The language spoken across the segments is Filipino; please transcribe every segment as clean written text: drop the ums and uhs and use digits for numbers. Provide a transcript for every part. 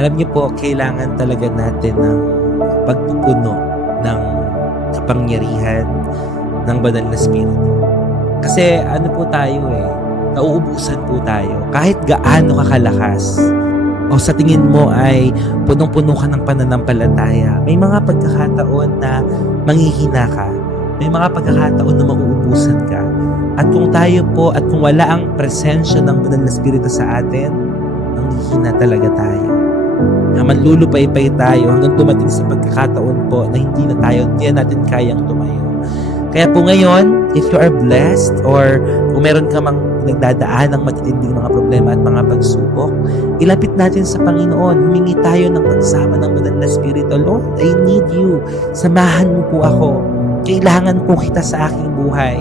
Alam niyo po, kailangan talaga natin ng pagpupuno ng kapangyarihan ng banal na Espiritu. Kasi ano po tayo nauubusan po tayo. Kahit gaano kakalakas o sa tingin mo ay punong-puno ka ng pananampalataya, may mga pagkakataon na manghihina ka. May mga pagkakataon na mauubusan ka. At kung tayo po at kung wala ang presensya ng banal na Espiritu sa atin, manghihina talaga tayo. Na manlulupay-pay tayo hanggang dumating sa pagkakataon po na hindi na natin kayang tumayo. Kaya po ngayon, if you are blessed or kung meron ka mang nagdadaan ng matitinding mga problema at mga pagsubok, ilapit natin sa Panginoon. Humingi tayo ng pagsama ng banal na Espiritu. Lord, I need you. Samahan mo po ako. Kailangan po kita sa aking buhay.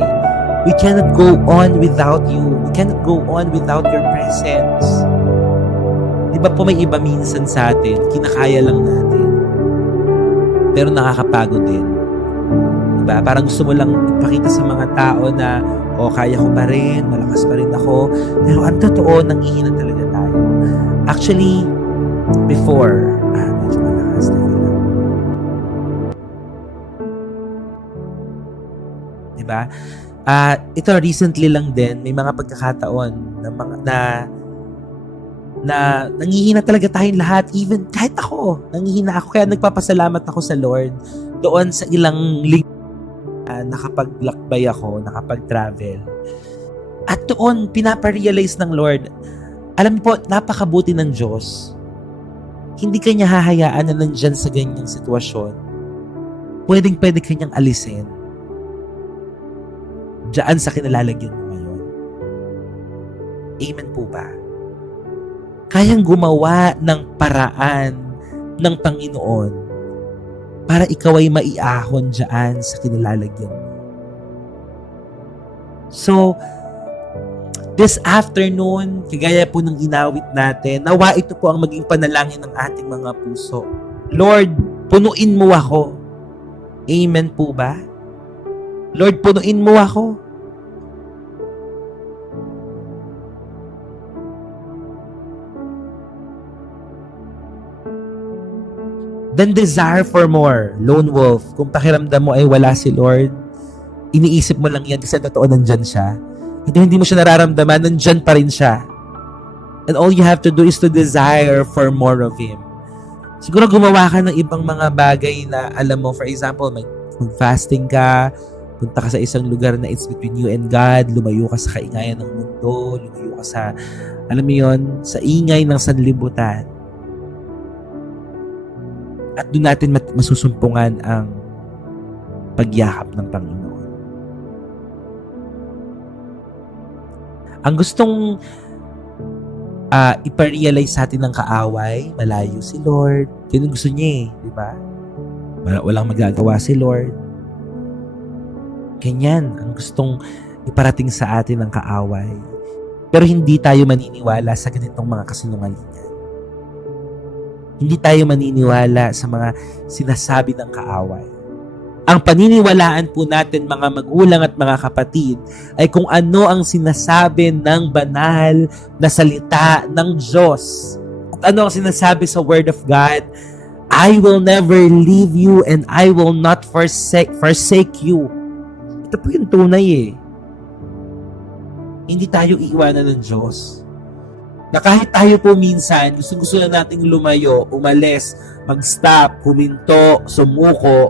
We cannot go on without you. We cannot go on without your presence. Di ba po may iba minsan sa atin, kinakaya lang natin. Pero nakakapagod din. Diba? Parang gusto mo lang ipakita sa mga tao na, kaya ko pa rin, malakas pa rin ako. Pero ang totoo, nanghihina talaga tayo. Actually, before, medyo malakas na lang. Diba? Ito, recently lang din, may mga pagkakataon na nanghihina talaga tayong lahat. Even kahit ako, nanghihina ako. Kaya nagpapasalamat ako sa Lord doon sa ilang linggo nakapaglakbay ako, nakapag-travel. At doon, pinaparealize ng Lord, alam po, napakabuti ng Diyos. Hindi kanya hahayaan na nandyan sa ganyang sitwasyon. Pwedeng-pwede kanyang alisin. Diyan sa kinalalagyan mo ngayon. Amen po ba? Kayang gumawa ng paraan ng Panginoon para ikaw ay maiahon dyan sa kinalalagyan mo. So, this afternoon, kagaya po ng inawit natin, nawa ito po ang maging panalangin ng ating mga puso. Lord, punuin mo ako. Amen po ba? Lord, punuin mo ako. Then desire for more. Lone wolf. Kung pakiramdam mo ay wala si Lord, iniisip mo lang yan kasi totoo nandyan siya. Hindi mo siya nararamdaman, nandyan pa rin siya. And all you have to do is to desire for more of Him. Siguro gumawa ka ng ibang mga bagay na alam mo, for example, mag-fasting ka, punta ka sa isang lugar na it's between you and God, lumayo ka sa kaingayan ng mundo, lumayo ka sa, alam mo yun, sa ingay ng sanlibutan. At doon natin masusumpungan ang pagyakap ng Panginoon. Ang gustong iparealize sa atin ng kaaway, malayo si Lord. Yun gusto niya di ba? Walang magagawa si Lord. Ganyan ang gustong iparating sa atin ng kaaway. Pero hindi tayo maniniwala sa ganitong mga kasinungalingan. Hindi tayo maniniwala sa mga sinasabi ng kaaway. Ang paniniwalaan po natin mga magulang at mga kapatid ay kung ano ang sinasabi ng banal na salita ng Diyos. At ano ang sinasabi sa Word of God? I will never leave you and I will not forsake you. Ito po yung tunay Hindi tayo iiwanan ng Diyos. Na kahit tayo po minsan, gusto na nating lumayo, umalis, mag-stop, huminto, sumuko,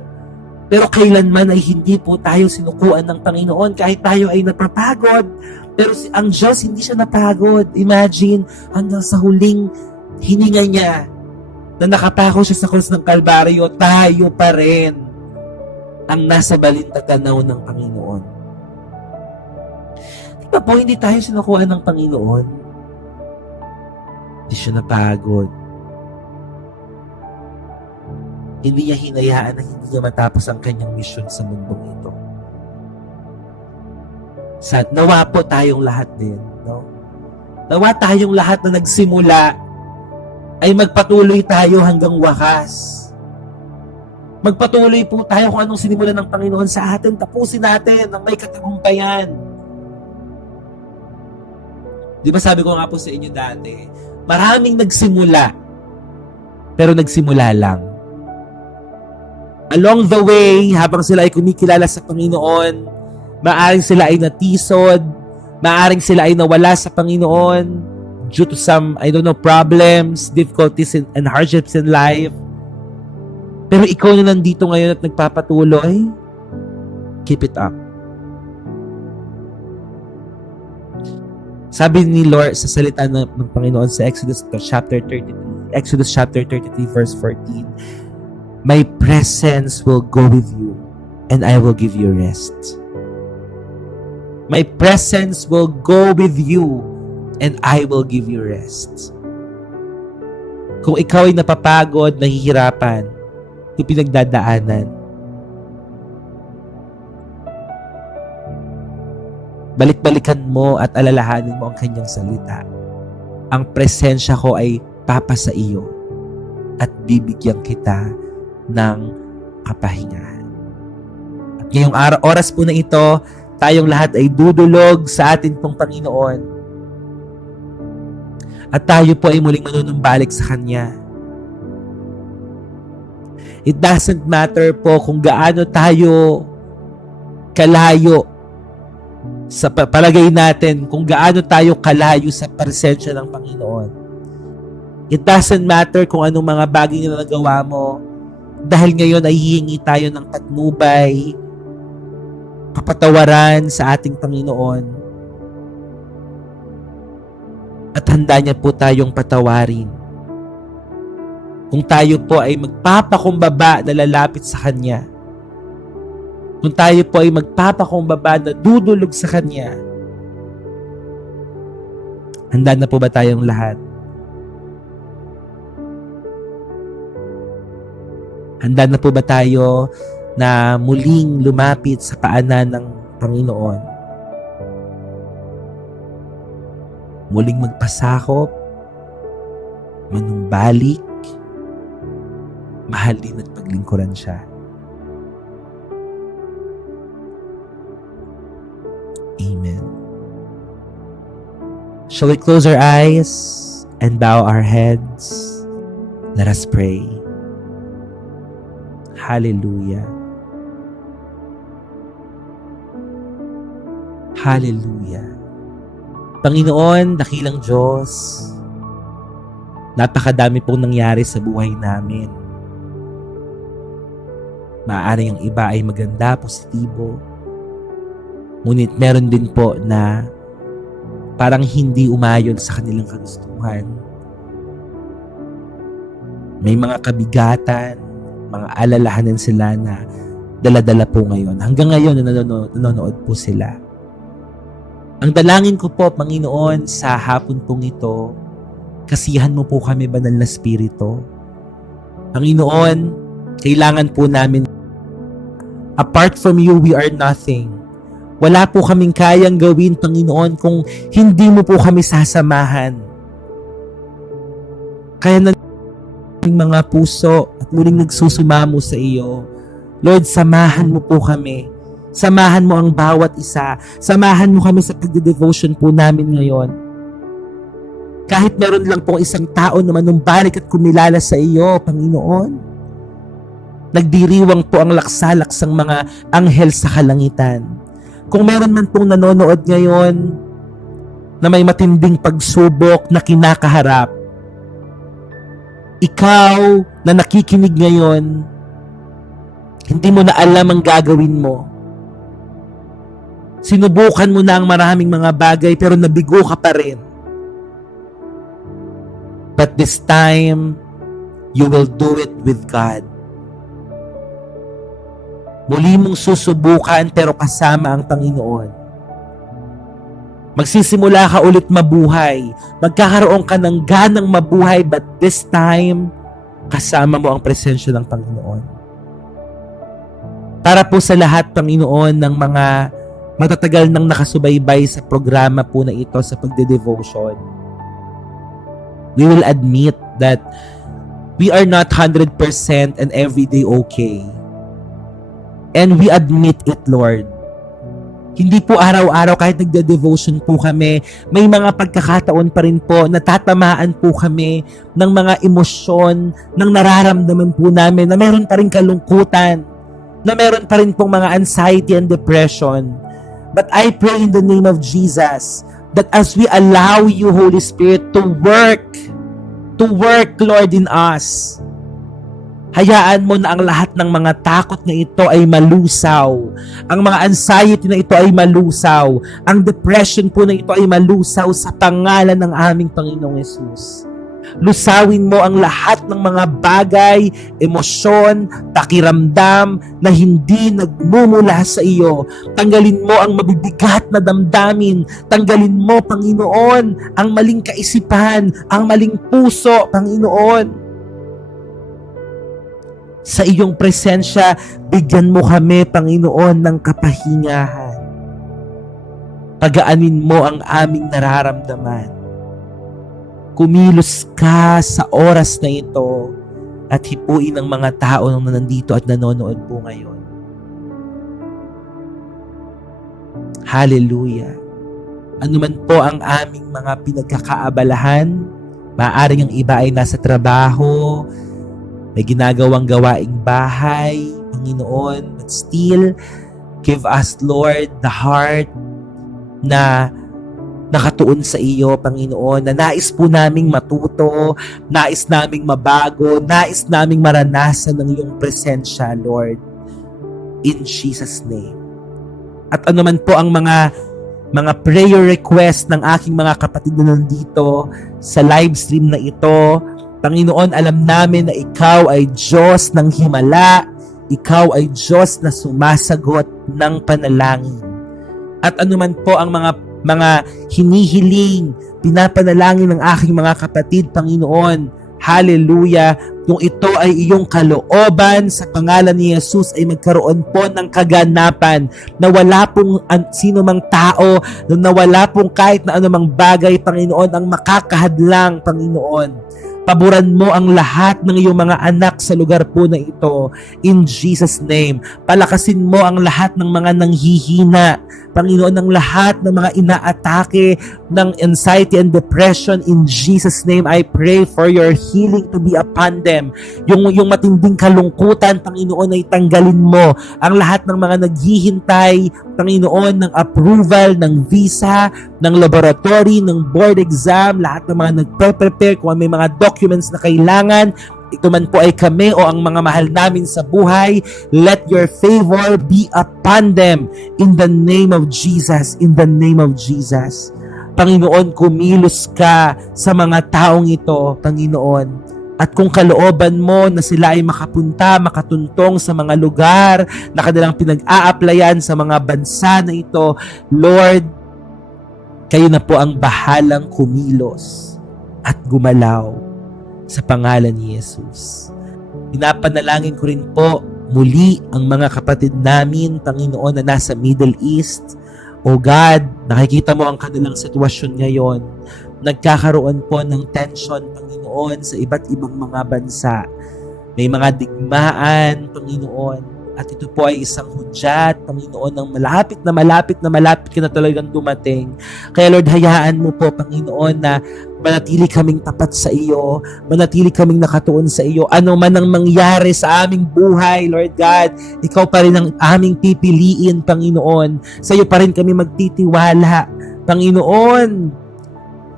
pero kailanman ay hindi po tayo sinukuan ng Panginoon kahit tayo ay napapagod. Pero ang Diyos hindi siya napagod. Imagine, hanggang sa huling hininga niya na nakapako siya sa krus ng Kalbaryo, tayo pa rin ang nasa balintatanaw ng Panginoon. Di ba po hindi tayo sinukuan ng Panginoon? Hindi siya napagod. Hindi niya hinayaan na hindi niya matapos ang kanyang misyon sa mundong ito. Nawa po tayong lahat din. No? Nawa tayong lahat na nagsimula ay magpatuloy tayo hanggang wakas. Magpatuloy po tayo kung anong sinimulan ng Panginoon sa atin. Tapusin natin ng may katagumpayan. Di ba sabi ko nga po sa inyo dati, maraming nagsimula pero nagsimula lang. Along the way, habang sila ay kumikilala sa Panginoon, maaring sila ay natisod, maaring sila ay nawala sa Panginoon due to some, problems, difficulties and hardships in life. Pero ikaw na nandito ngayon at nagpapatuloy, keep it up. Sabi ni Lord sa salita ng Panginoon sa Exodus chapter 33 verse 14, "My presence will go with you and I will give you rest." My presence will go with you and I will give you rest. Kung ikaw ay napapagod, nahihirapan, yung pinagdadaanan, balik-balikan mo at alalahanin mo ang kanyang salita. Ang presensya ko ay papasa iyo at bibigyan kita ng kapahingahan. At ngayong oras po na ito, tayong lahat ay dudulog sa atin pong Panginoon. At tayo po ay muling manunumbalik sa Kanya. It doesn't matter po kung gaano tayo kalayo sa palagay natin, kung gaano tayo kalayo sa presensya ng Panginoon. It doesn't matter kung anong mga bagay na nagawa mo, dahil ngayon ay hihingi tayo ng patnubay, kapatawaran sa ating Panginoon. At handa niya po tayong patawarin. Kung tayo po ay magpapakumbaba na lalapit sa Kanya, kung tayo po ay magpapakumbaba na dudulog sa Kanya, handa na po ba tayong lahat? Handa na po ba tayo na muling lumapit sa paanan ng Panginoon? Muling magpasakop, manumbalik, mahalin at paglingkuran siya. Amen. Shall we close our eyes and bow our heads? Let us pray. Hallelujah. Hallelujah. Panginoon, dakilang Diyos, napakadami pong nangyari sa buhay namin. Maaaring ang iba ay maganda, positibo. Ngunit meron din po na parang hindi umayon sa kanilang kagustuhan. May mga kabigatan, mga alalahanin sila na dala-dala po ngayon. Hanggang ngayon nanonood po sila. Ang dalangin ko po, Panginoon, sa hapon pong ito, kasihan mo po kami, Banal na Espiritu. Panginoon, kailangan po namin, apart from you, we are nothing. Wala po kaming kayang gawin, Panginoon, kung hindi mo po kami sasamahan. Kaya na mga puso at muling nagsusumamo sa iyo. Lord, samahan mo po kami. Samahan mo ang bawat isa. Samahan mo kami sa pagde-devotion po namin ngayon. Kahit meron lang po isang tao na manumbalik at kumilala sa iyo, Panginoon. Nagdiriwang po ang laksalaksang mga anghel sa kalangitan. Kung meron man pong nanonood ngayon na may matinding pagsubok na kinakaharap, ikaw na nakikinig ngayon, hindi mo na alam ang gagawin mo. Sinubukan mo na ang maraming mga bagay pero nabigo ka pa rin. But this time, you will do it with God. Muli mong susubukan pero kasama ang Panginoon. Magsisimula ka ulit mabuhay. Magkakaroon ka ng ganang mabuhay, but this time, kasama mo ang presensya ng Panginoon. Para po sa lahat, Panginoon, ng mga matatagal nang nakasubaybay sa programa po na ito sa pagde-devotion, we will admit that we are not 100% and everyday okay. And we admit it, Lord. Hindi po araw-araw kahit nagde-devotion po kami, may mga pagkakataon pa rin po, natatamaan po kami ng mga emosyon, ng nararamdaman po namin na meron pa rin kalungkutan, na meron pa rin pong mga anxiety and depression. But I pray in the name of Jesus that as we allow you, Holy Spirit, to work, Lord, in us, hayaan mo na ang lahat ng mga takot na ito ay malusaw. Ang mga anxiety na ito ay malusaw. Ang depression po na ito ay malusaw sa pangalan ng aming Panginoong Yesus. Lusawin mo ang lahat ng mga bagay, emosyon, pakiramdam na hindi nagmumula sa iyo. Tanggalin mo ang mabibigat na damdamin. Tanggalin mo, Panginoon, ang maling kaisipan, ang maling puso, Panginoon. Sa iyong presensya, bigyan mo kami, Panginoon, ng kapahingahan. Pagaanin mo ang aming nararamdaman. Kumilos ka sa oras na ito at hipuin ang mga tao na nandito at nanonood po ngayon. Hallelujah. Ano man po ang aming mga pinagkakaabalahan, maaaring ang iba ay nasa trabaho, may ginagawang gawaing bahay, Panginoon, but still, give us, Lord, the heart na nakatuon sa iyo, Panginoon, na nais po naming matuto, nais naming mabago, nais naming maranasan ng iyong presensya, Lord, in Jesus' name. At ano man po ang mga prayer request ng aking mga kapatid na nandito sa live stream na ito, Panginoon, alam namin na ikaw ay Diyos ng himala, ikaw ay Diyos na sumasagot ng panalangin. At anuman po ang mga hinihiling, pinapanalangin ng aking mga kapatid, Panginoon, hallelujah, kung ito ay iyong kalooban sa pangalan ni Jesus ay magkaroon po ng kaganapan na wala pong sino mang tao, na wala pong kahit na anumang bagay, Panginoon, ang makakahadlang, Panginoon. Paboran mo ang lahat ng iyong mga anak sa lugar po na ito. In Jesus' name. Palakasin mo ang lahat ng mga nanghihina. Panginoon, ng lahat ng mga inaatake ng anxiety and depression. In Jesus' name, I pray for your healing to be upon them. Yung matinding kalungkutan, Panginoon, ay tanggalin mo. Ang lahat ng mga naghihintay, Panginoon, ng approval, ng visa, ng laboratory, ng board exam, lahat ng mga nagpe-prepare, kung may mga documents na kailangan, ito man po ay kami o ang mga mahal namin sa buhay, let your favor be upon them in the name of Jesus, in the name of Jesus. Panginoon, kumilos ka sa mga taong ito, Panginoon. At kung kalooban mo na sila ay makapunta, makatuntong sa mga lugar na kanilang pinag-a-applyan sa mga bansa na ito, Lord, kayo na po ang bahalang kumilos at gumalaw sa pangalan ni Jesus. Pinapanalangin ko rin po muli ang mga kapatid namin, Panginoon, na nasa Middle East. O God, nakikita mo ang kanilang sitwasyon ngayon. Nagkakaroon po ng tension, Panginoon, sa iba't ibang mga bansa. May mga digmaan, Panginoon. At ito po ay isang hudyat, Panginoon, ng malapit ka na talagang dumating. Kaya Lord, hayaan mo po, Panginoon, na manatili kaming tapat sa iyo, manatili kaming nakatuon sa iyo. Ano man ang mangyari sa aming buhay, Lord God, ikaw pa rin ang aming pipiliin, Panginoon. Sa iyo pa rin kami magtitiwala, Panginoon.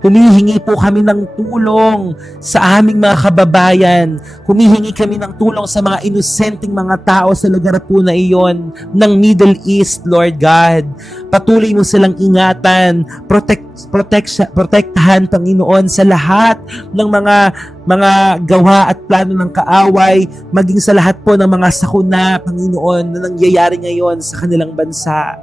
Humihingi po kami ng tulong sa aming mga kababayan. Humihingi kami ng tulong sa mga inosenteng mga tao sa lugar po na iyon ng Middle East, Lord God. Patuloy mo silang ingatan, protektahan, Panginoon, sa lahat ng mga gawa at plano ng kaaway, maging sa lahat po ng mga sakuna, Panginoon, na nangyayari ngayon sa kanilang bansa.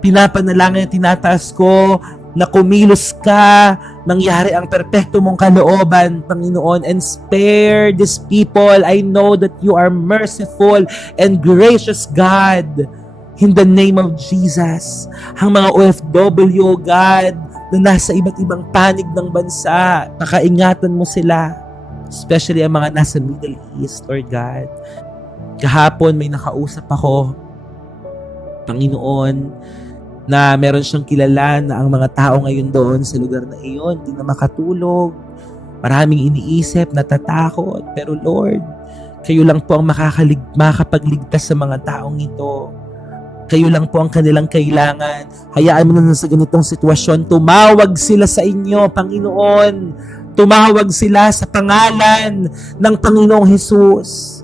Pinapanalangin at tinataas ko na kumilos ka, mangyari ang perpekto mong kalooban, Panginoon, and spare these people. I know that you are merciful and gracious, God. In the name of Jesus, ang mga OFW, God, na nasa iba't ibang panig ng bansa, pakaingatan mo sila, especially ang mga nasa Middle East, Lord God. Kahapon may nakausap ako Panginoon, na meron siyang kilala na ang mga tao ngayon doon sa lugar na iyon, di na makatulog, maraming iniisip, natatakot. Pero Lord, kayo lang po ang makakapagligtas sa mga taong ito. Kayo lang po ang kanilang kailangan. Hayaan mo na sa ganitong sitwasyon, tumawag sila sa inyo, Panginoon. Tumawag sila sa pangalan ng Panginoong Hesus.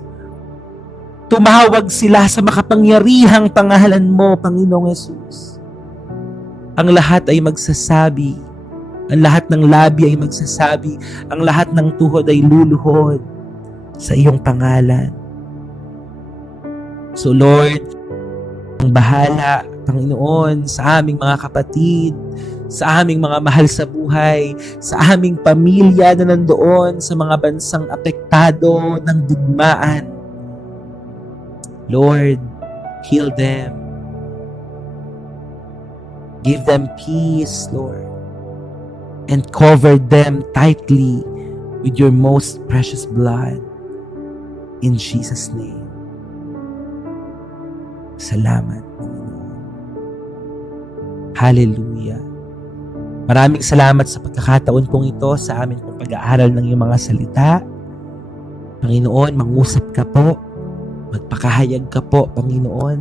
Tumawag sila sa makapangyarihang pangalan mo, Panginoong Hesus. Ang lahat ay magsasabi, ang lahat ng labi ay magsasabi, ang lahat ng tuhod ay luluhod sa iyong pangalan. So Lord, ang bahala, Panginoon, sa aming mga kapatid, sa aming mga mahal sa buhay, sa aming pamilya na nandoon sa mga bansang apektado ng digmaan. Lord, heal them. Give them peace, Lord. And cover them tightly with your most precious blood. In Jesus' name. Salamat, Panginoon. Hallelujah. Maraming salamat sa pagkakataon pong ito sa amin pong pag-aaral ng iyong mga salita. Panginoon, mangusap ka po. Magpakahayag ka po, Panginoon,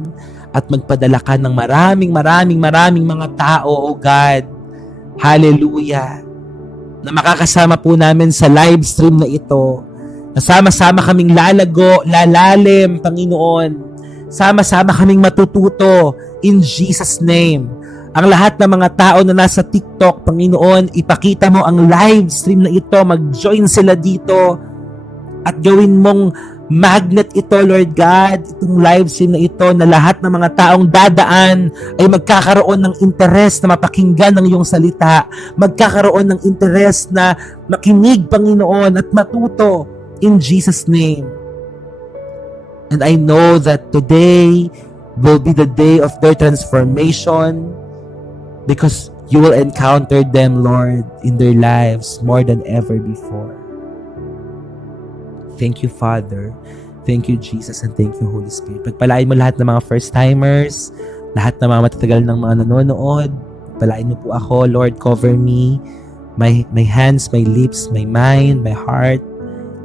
at magpadala ka ng maraming mga tao, O God. Hallelujah. Na makakasama po namin sa live stream na ito. Nasama-sama kaming lalalim, Panginoon. Sama-sama kaming matututo in Jesus' name. Ang lahat ng mga tao na nasa TikTok, Panginoon, ipakita mo ang live stream na ito. Mag-join sila dito at gawin mong magnet ito, Lord God, itong live stream na ito, na lahat ng mga taong dadaan ay magkakaroon ng interest na mapakinggan ng iyong salita, magkakaroon ng interest na makinig, Panginoon, at matuto in Jesus' name. And I know that today will be the day of their transformation because you will encounter them, Lord, in their lives more than ever before. Thank you, Father. Thank you, Jesus, and thank you, Holy Spirit. Pagpalain mo lahat ng mga first-timers, lahat ng mga matatagal ng mga nanonood. Pagpalain mo po ako, Lord, cover me, my hands, my lips, my mind, my heart,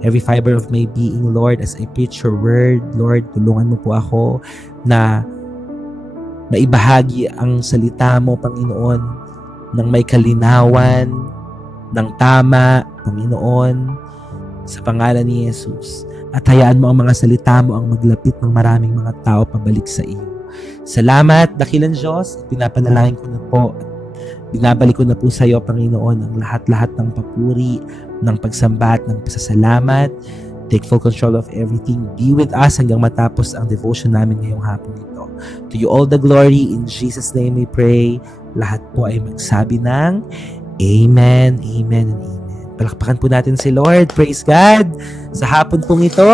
every fiber of my being, Lord, as I preach your word. Lord, tulungan mo po ako na maibahagi ang salita mo, Panginoon, ng may kalinawan, ng tama, Panginoon, sa pangalan ni Jesus. At hayaan mo ang mga salita mo ang maglapit ng maraming mga tao pabalik sa iyo. Salamat, dakilang Diyos, at pinapanalangin ko na po at binabalik ko na po sa iyo, Panginoon, ang lahat-lahat ng papuri, ng pagsamba at ng pasasalamat. Take full control of everything. Be with us hanggang matapos ang devotion namin ngayong hapon ito. To you all the glory. In Jesus' name we pray. Lahat po ay magsabi ng Amen, Amen, and Amen. Palakpakan po natin si Lord. Praise God. Sa hapon pong ito.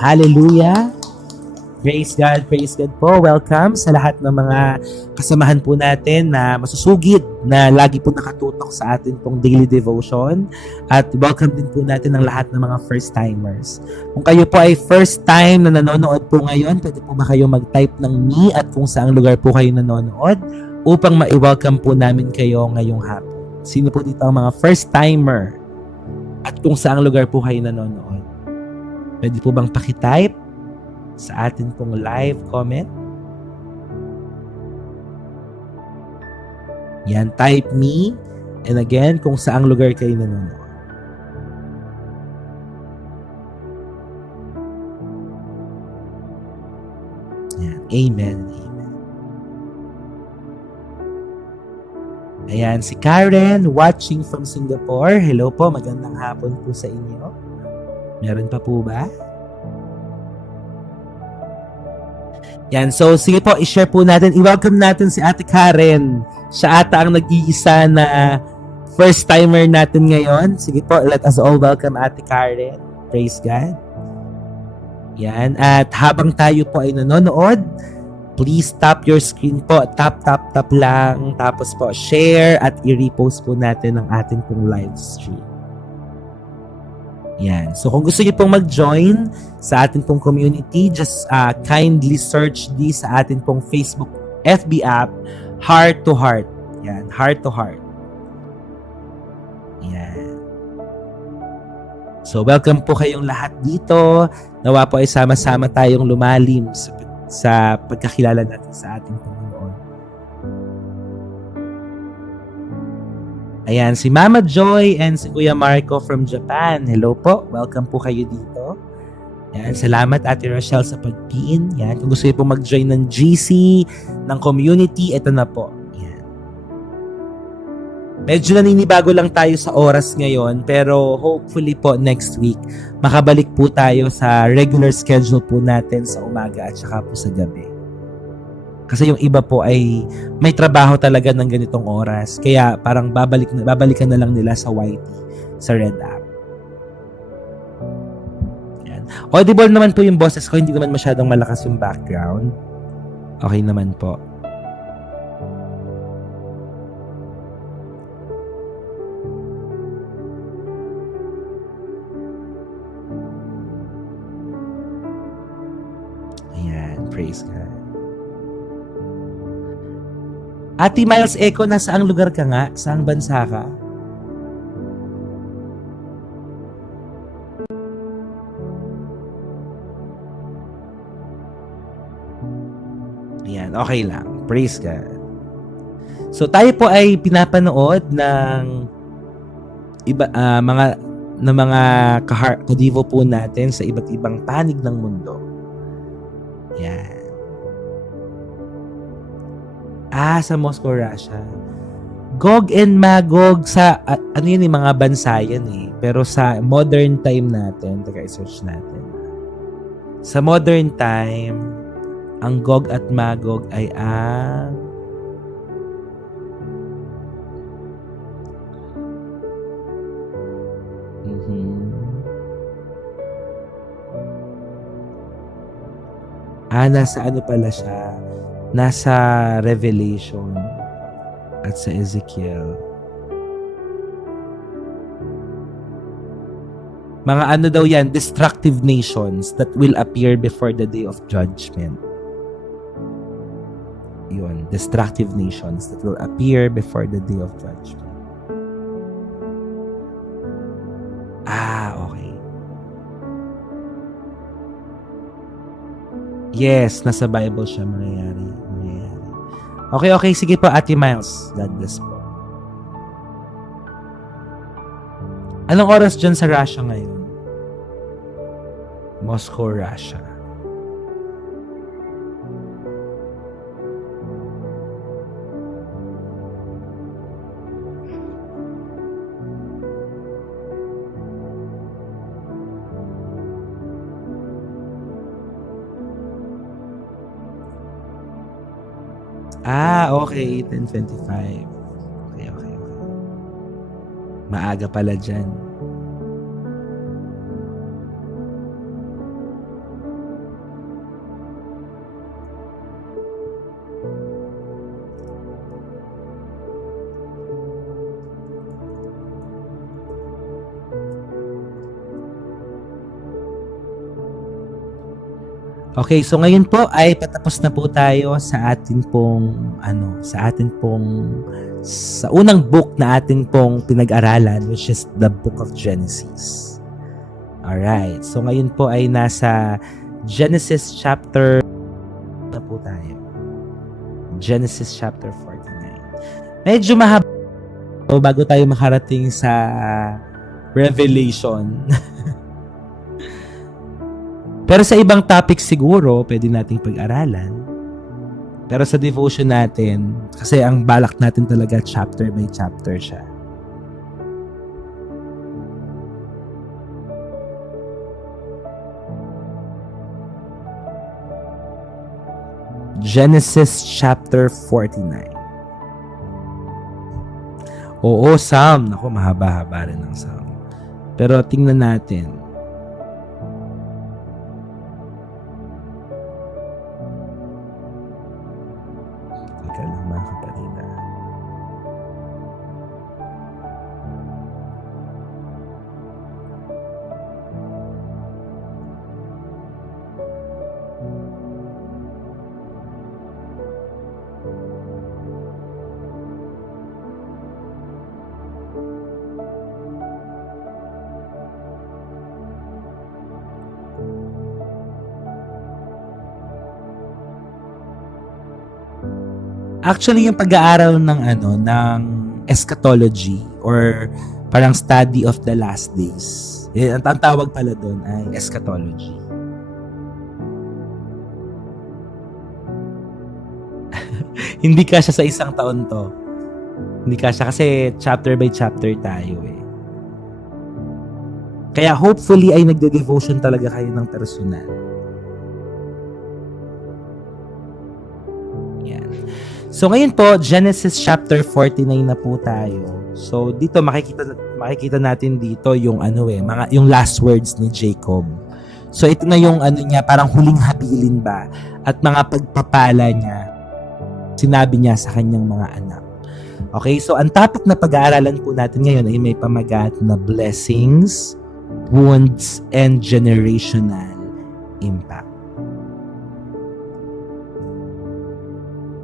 Hallelujah. Praise God po. Welcome sa lahat ng mga kasamahan po natin na masusugid na lagi po nakatutok sa atin pong daily devotion. At welcome din po natin ang lahat ng mga first-timers. Kung kayo po ay first time na nanonood po ngayon, pwede po ba kayo mag-type ng me at kung saang lugar po kayo nanonood upang ma-welcome po namin kayo ngayong hapon. Sino po dito ang mga first-timer at kung saang lugar po kayo nanonood? Pwede po bang pakitype sa atin pong live comment? Yan, type me. And again, kung saang lugar kayo nanonood. Yan, amen. Ayan, si Karen watching from Singapore. Hello po, magandang hapon po sa inyo. Meron pa po ba? Yan, so sige po, i-share po natin. I-welcome natin si Ate Karen. Siya ata ang nag-iisa na first-timer natin ngayon. Sige po, let us all welcome Ate Karen. Praise God. Yan, at habang tayo po ay nanonood, please tap your screen po. Tap lang. Tapos po, share at i-repost po natin ang ating pong live stream. Yan. So kung gusto niyo pong mag-join sa atin pong community, just kindly search this sa atin pong Facebook FB app, Heart to Heart. Yan, Heart to Heart. Yan. So welcome po kayong lahat dito. Nawa po ay sama-sama tayong lumalim sa pagkakilala natin sa ating Panginoon. Ayan, si Mama Joy and si Kuya Marco from Japan. Hello po. Welcome po kayo dito. Ayan, salamat Ate Rochelle sa pag-pin. Ayan, kung gusto niyo po mag-join ng GC, ng community, ito na po. Ayan. Medyo naninibago lang tayo sa oras ngayon, pero hopefully po next week, makabalik po tayo sa regular schedule po natin sa umaga at saka po sa gabi. Kasi yung iba po ay may trabaho talaga ng ganitong oras. Kaya parang babalikan na lang nila sa YT, sa Red App. Yan. Audible naman po yung boses ko. Hindi naman masyadong malakas yung background. Okay naman po. Ayan. Praise God. Ate Miles Echo, nasaang lugar ka nga? Saang bansa ka? Ayan, okay lang. Praise God. So tayo po ay pinapanood ng mga kadivo po natin sa iba't ibang panig ng mundo. Ayan. Sa Moscow, Russia. Gog and Magog sa, ano yun yung mga bansa yan eh. Pero sa modern time natin, i-search natin. Sa modern time, ang Gog at Magog ay ang nasa ano pala siya? Nasa Revelation at sa Ezekiel. Mga ano daw yan, destructive nations that will appear before the day of judgment. Yun, destructive nations that will appear before the day of judgment. Okay. Yes, nasa Bible siya mangyayari. Okay. Sige po, Ate Miles. God bless po. Anong oras dyan sa Russia ngayon? Moscow, Russia. Okay. 10:25. Okay. Maaga pala dyan. Okay, so ngayon po ay patapos na po tayo sa atin pong sa unang book na atin pong pinag-aralan, which is the Book of Genesis. Alright, so ngayon po ay nasa Genesis chapter na po tayo. Genesis chapter 49. Medyo mahaba bago tayo makarating sa Revelation. Pero sa ibang topic siguro, pwede nating pag-aralan. Pero sa devotion natin, kasi ang balak natin talaga chapter by chapter siya. Genesis chapter 49. Oo, Psalm. Naku, mahaba-haba rin ang Psalm. Pero tingnan natin. Actually, yung pag-aaral ng eschatology or parang study of the last days. Ang tawag pala doon ay eschatology. Hindi kasya sa isang taon to. Hindi kasya kasi chapter by chapter tayo eh. Kaya hopefully ay nagde-devotion talaga kayo ng personal. Yan. So ngayon po, Genesis chapter 49 na po tayo. So dito makikita natin dito yung yung last words ni Jacob. So ito na yung niya, parang huling habilin ba at mga pagpapala niya. Sinabi niya sa kanyang mga anak. Okay, so ang topic na pag-aaralan po natin ngayon ay may pamagat na blessings, wounds, and generational impact.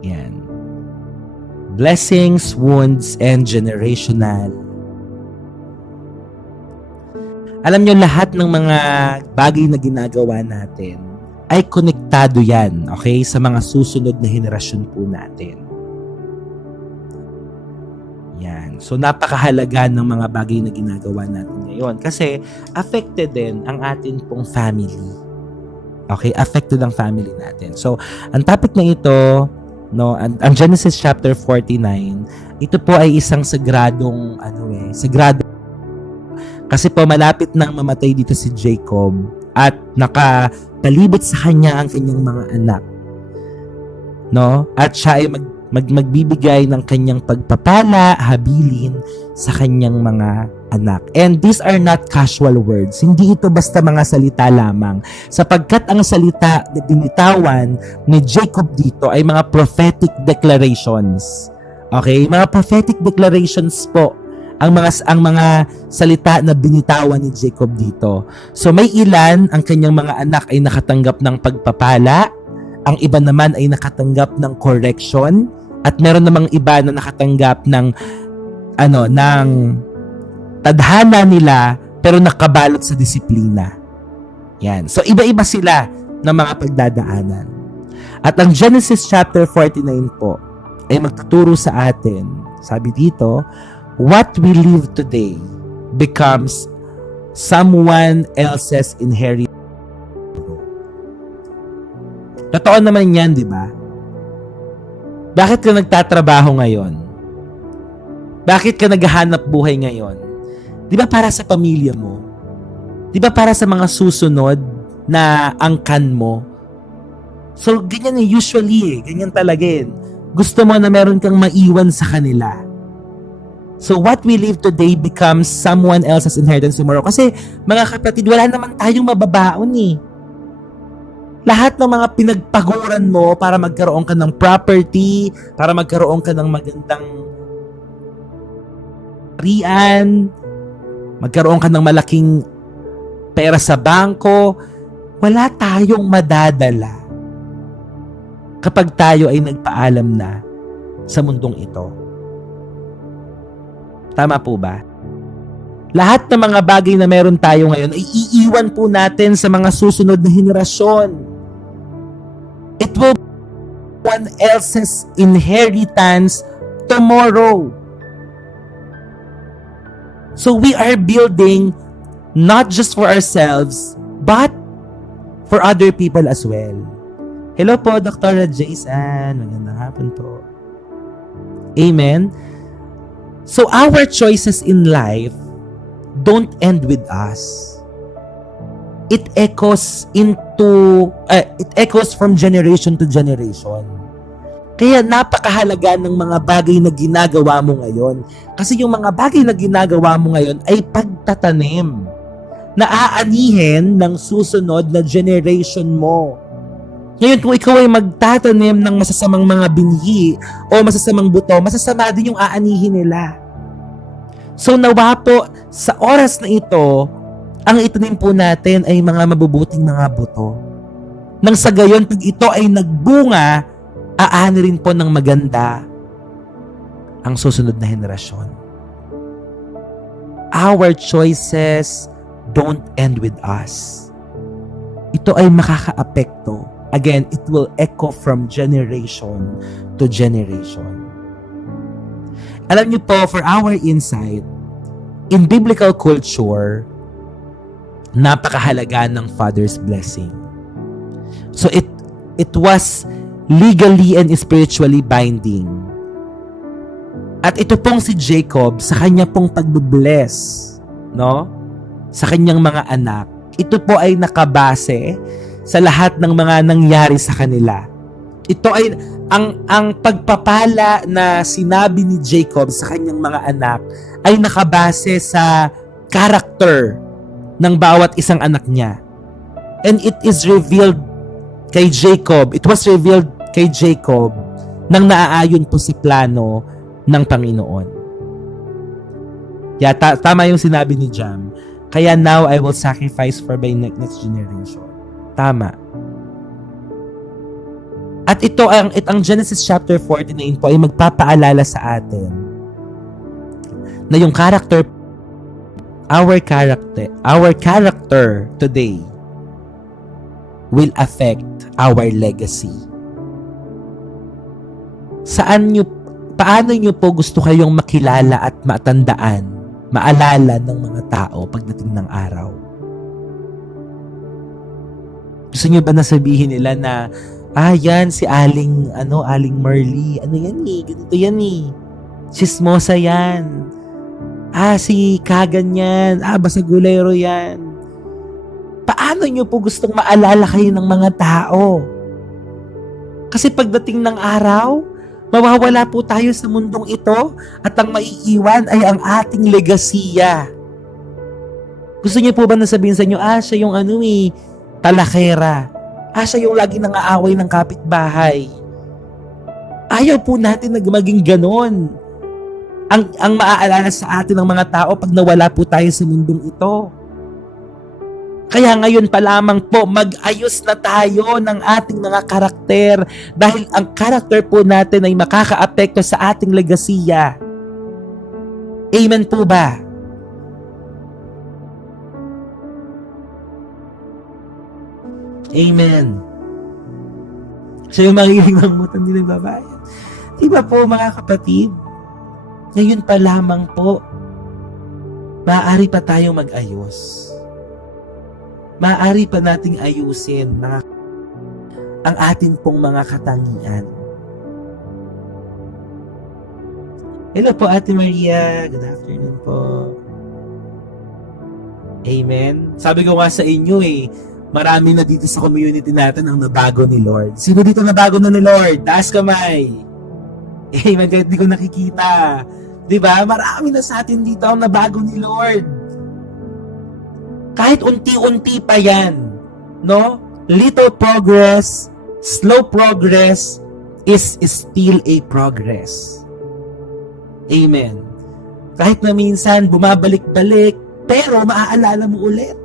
Yan. Blessings, wounds, and generational. Alam nyo, lahat ng mga bagay na ginagawa natin ay konektado yan, okay, sa mga susunod na henerasyon po natin. Yan. So, napakahalaga ng mga bagay na ginagawa natin ngayon kasi affected din ang atin pong family. Okay? Affected ang family natin. So, ang topic na ito, ang Genesis chapter 49, ito po ay isang sagradong, sagrado. Kasi po, malapit nang mamatay dito si Jacob at nakapalibot sa kanya ang kanyang mga anak. No? At siya ay magbibigay ng kanyang pagpapala, habilin sa kanyang mga anak. And these are not casual words. Hindi ito basta mga salita lamang. Sapagkat ang salita na binitawan ni Jacob dito ay mga prophetic declarations. Okay? Mga prophetic declarations po ang mga salita na binitawan ni Jacob dito. So may ilan ang kanyang mga anak ay nakatanggap ng pagpapala, ang iba naman ay nakatanggap ng correction, at meron namang iba na nakatanggap ng tadhana nila pero nakabalot sa disiplina. Yan. So iba-iba sila ng mga pagdadaanan. At ang Genesis chapter 49 po ay magtuturo sa atin. Sabi dito, what we live today becomes someone else's inheritance. Totoo naman yan, di ba? Bakit ka nagtatrabaho ngayon? Bakit ka naghahanap buhay ngayon? Di ba para sa pamilya mo? Di ba para sa mga susunod na angkan mo? So, ganyan usually ganyan talaga Gusto mo na meron kang maiwan sa kanila. So what we live today becomes someone else's inheritance tomorrow. Kasi mga kapatid, wala naman tayong mababaon Lahat ng mga pinagpaguran mo para magkaroon ka ng property, para magkaroon ka ng magandang rian, magkaroon ka ng malaking pera sa bangko, wala tayong madadala kapag tayo ay nagpaalam na sa mundong ito. Tama po ba? Lahat ng mga bagay na meron tayo ngayon ay iiwan po natin sa mga susunod na henerasyon. It will be someone else's inheritance tomorrow. So we are building not just for ourselves, but for other people as well. Hello po, Dr. Jason. Magandang hapon po. Amen. So our choices in life don't end with us. It echoes from generation to generation. Kaya napakahalaga ng mga bagay na ginagawa mo ngayon. Kasi yung mga bagay na ginagawa mo ngayon ay pagtatanim na aanihin ng susunod na generation mo. Ngayon, kung ikaw ay magtatanim ng masasamang mga binhi o masasamang buto, masasama din yung aanihin nila. So nawa po, sa oras na ito, ang itanim po natin ay mga mabubuting mga buto. Nang sa gayon, pag ito ay nagbunga, aani rin po ng maganda ang susunod na henerasyon. Our choices don't end with us. Ito ay makakaapekto again, it will echo from generation to generation. Alam niyo po, for our insight, in biblical culture, napakahalaga ng father's blessing. So it was legally and spiritually binding. At ito pong si Jacob, sa kanya pong pagbe-bless, no? Sa kanyang mga anak, ito po ay nakabase sa lahat ng mga nangyari sa kanila. Ito ay ang pagpapala na sinabi ni Jacob sa kanyang mga anak ay nakabase sa character ng bawat isang anak niya. And it is revealed kay Jacob. It was revealed kay Jacob nang naaayon po sa plano ng Panginoon. Yeah, tama yung sinabi ni Jam. Kaya now I will sacrifice for my next generation. Tama. At ito ang Genesis chapter 49 po ay magpapaalala sa atin na yung our character today will affect our legacy. Paano nyo po gusto kayong makilala at matandaan, maalala ng mga tao pagdating ng araw? Gusto nyo ba nasabihin nila na, yan si Aling Marley, yan ganito yan chismosa yan. Si Kaganyan, Basagulero yan. Paano nyo po gustong maalala kayo ng mga tao? Kasi pagdating ng araw, mawawala po tayo sa mundong ito at ang maiiwan ay ang ating legasiya. Gusto niyo po ba na sabihin sa inyo, siya yung talakera. Siya yung lagi nang-aaway ng kapitbahay. Ayaw po natin na maging ganon. Ang maaalala sa atin ng mga tao pag nawala po tayo sa mundong ito. Kaya ngayon pa lamang po, mag-ayos na tayo ng ating mga karakter dahil ang karakter po natin ay makaka-apekto sa ating legasiya. Amen po ba? Amen. Siya yung mahiling magmutan nilang babayan. Diba po mga kapatid? Ngayon pa lamang po, maaari pa tayo mag-ayos. Maaari pa nating ayusin ang atin pong mga katangian. Hello po, Ate Maria. Good afternoon po. Amen. Sabi ko nga sa inyo marami na dito sa community natin ang nabago ni Lord. Sino dito nabago na ni Lord? Taas kamay. Amen. Kahit di ko nakikita. Diba? Marami na sa atin dito ang nabago ni Lord. Kahit unti-unti pa yan, no? Little progress, slow progress is still a progress. Amen. Kahit na minsan bumabalik-balik, pero maaalala mo ulit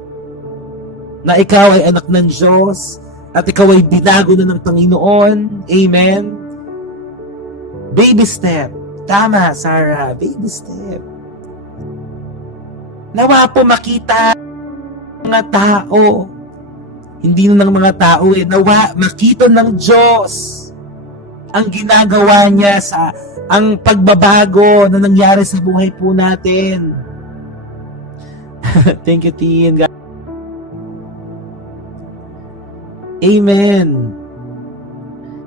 na ikaw ay anak ng Diyos at ikaw ay binago na ng Panginoon. Amen. Baby step. Tama, Sarah. Baby step. Nawa po makita mga tao. Hindi na ng mga tao nawa makita ng Diyos ang ginagawa niya sa ang pagbabago na nangyari sa buhay po natin. Thank you, Tien. Amen.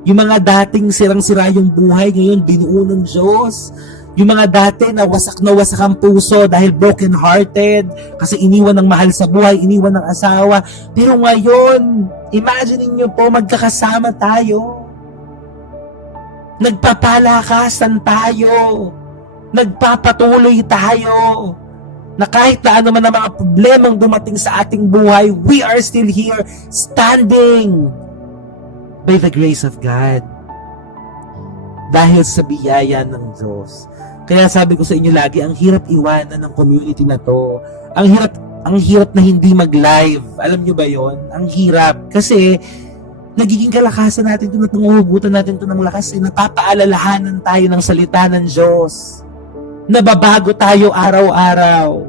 Yung mga dating sirang-sira yung buhay, ngayon binuo ng Diyos. Yung mga dati na wasak ang puso dahil broken-hearted kasi iniwan ng mahal sa buhay, iniwan ng asawa. Pero ngayon, imagine niyo po, magkakasama tayo. Nagpapalakasan tayo. Nagpapatuloy tayo. Na kahit na ano man ang mga problemang dumating sa ating buhay, we are still here standing by the grace of God. Dahil sa biyaya ng Diyos. Kaya sabi ko sa inyo lagi, ang hirap iwanan ng community na to. Ang hirap na hindi mag-live. Alam nyo ba yon? Ang hirap. Kasi, nagiging kalakasan natin ito, nanguhugutan natin ito ng lakas. Napapaalalahanan tayo ng salita ng Diyos. Nababago tayo araw-araw.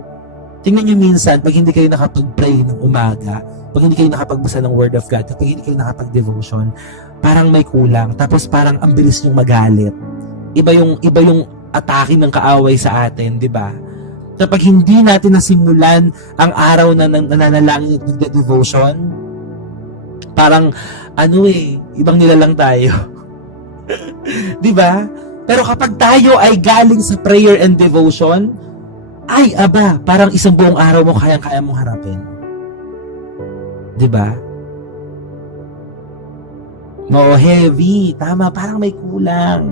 Tingnan nyo minsan, pag hindi kayo nakapag-pray ng umaga, pag hindi kayo nakapagbasa ng Word of God, pag hindi kayo nakapag-devotion, parang may kulang. Tapos parang ang bilis nyong magalit. Iba yung atake ng kaaway sa atin, di ba? Kapag hindi natin nasimulan ang araw na nananalangin at nagde-devotion, parang ibang nilalang tayo. Di ba? Pero kapag tayo ay galing sa prayer and devotion, ay aba, parang isang buong araw mo kayang-kaya mong harapin. Di ba? Heavy. Tama, parang may kulang.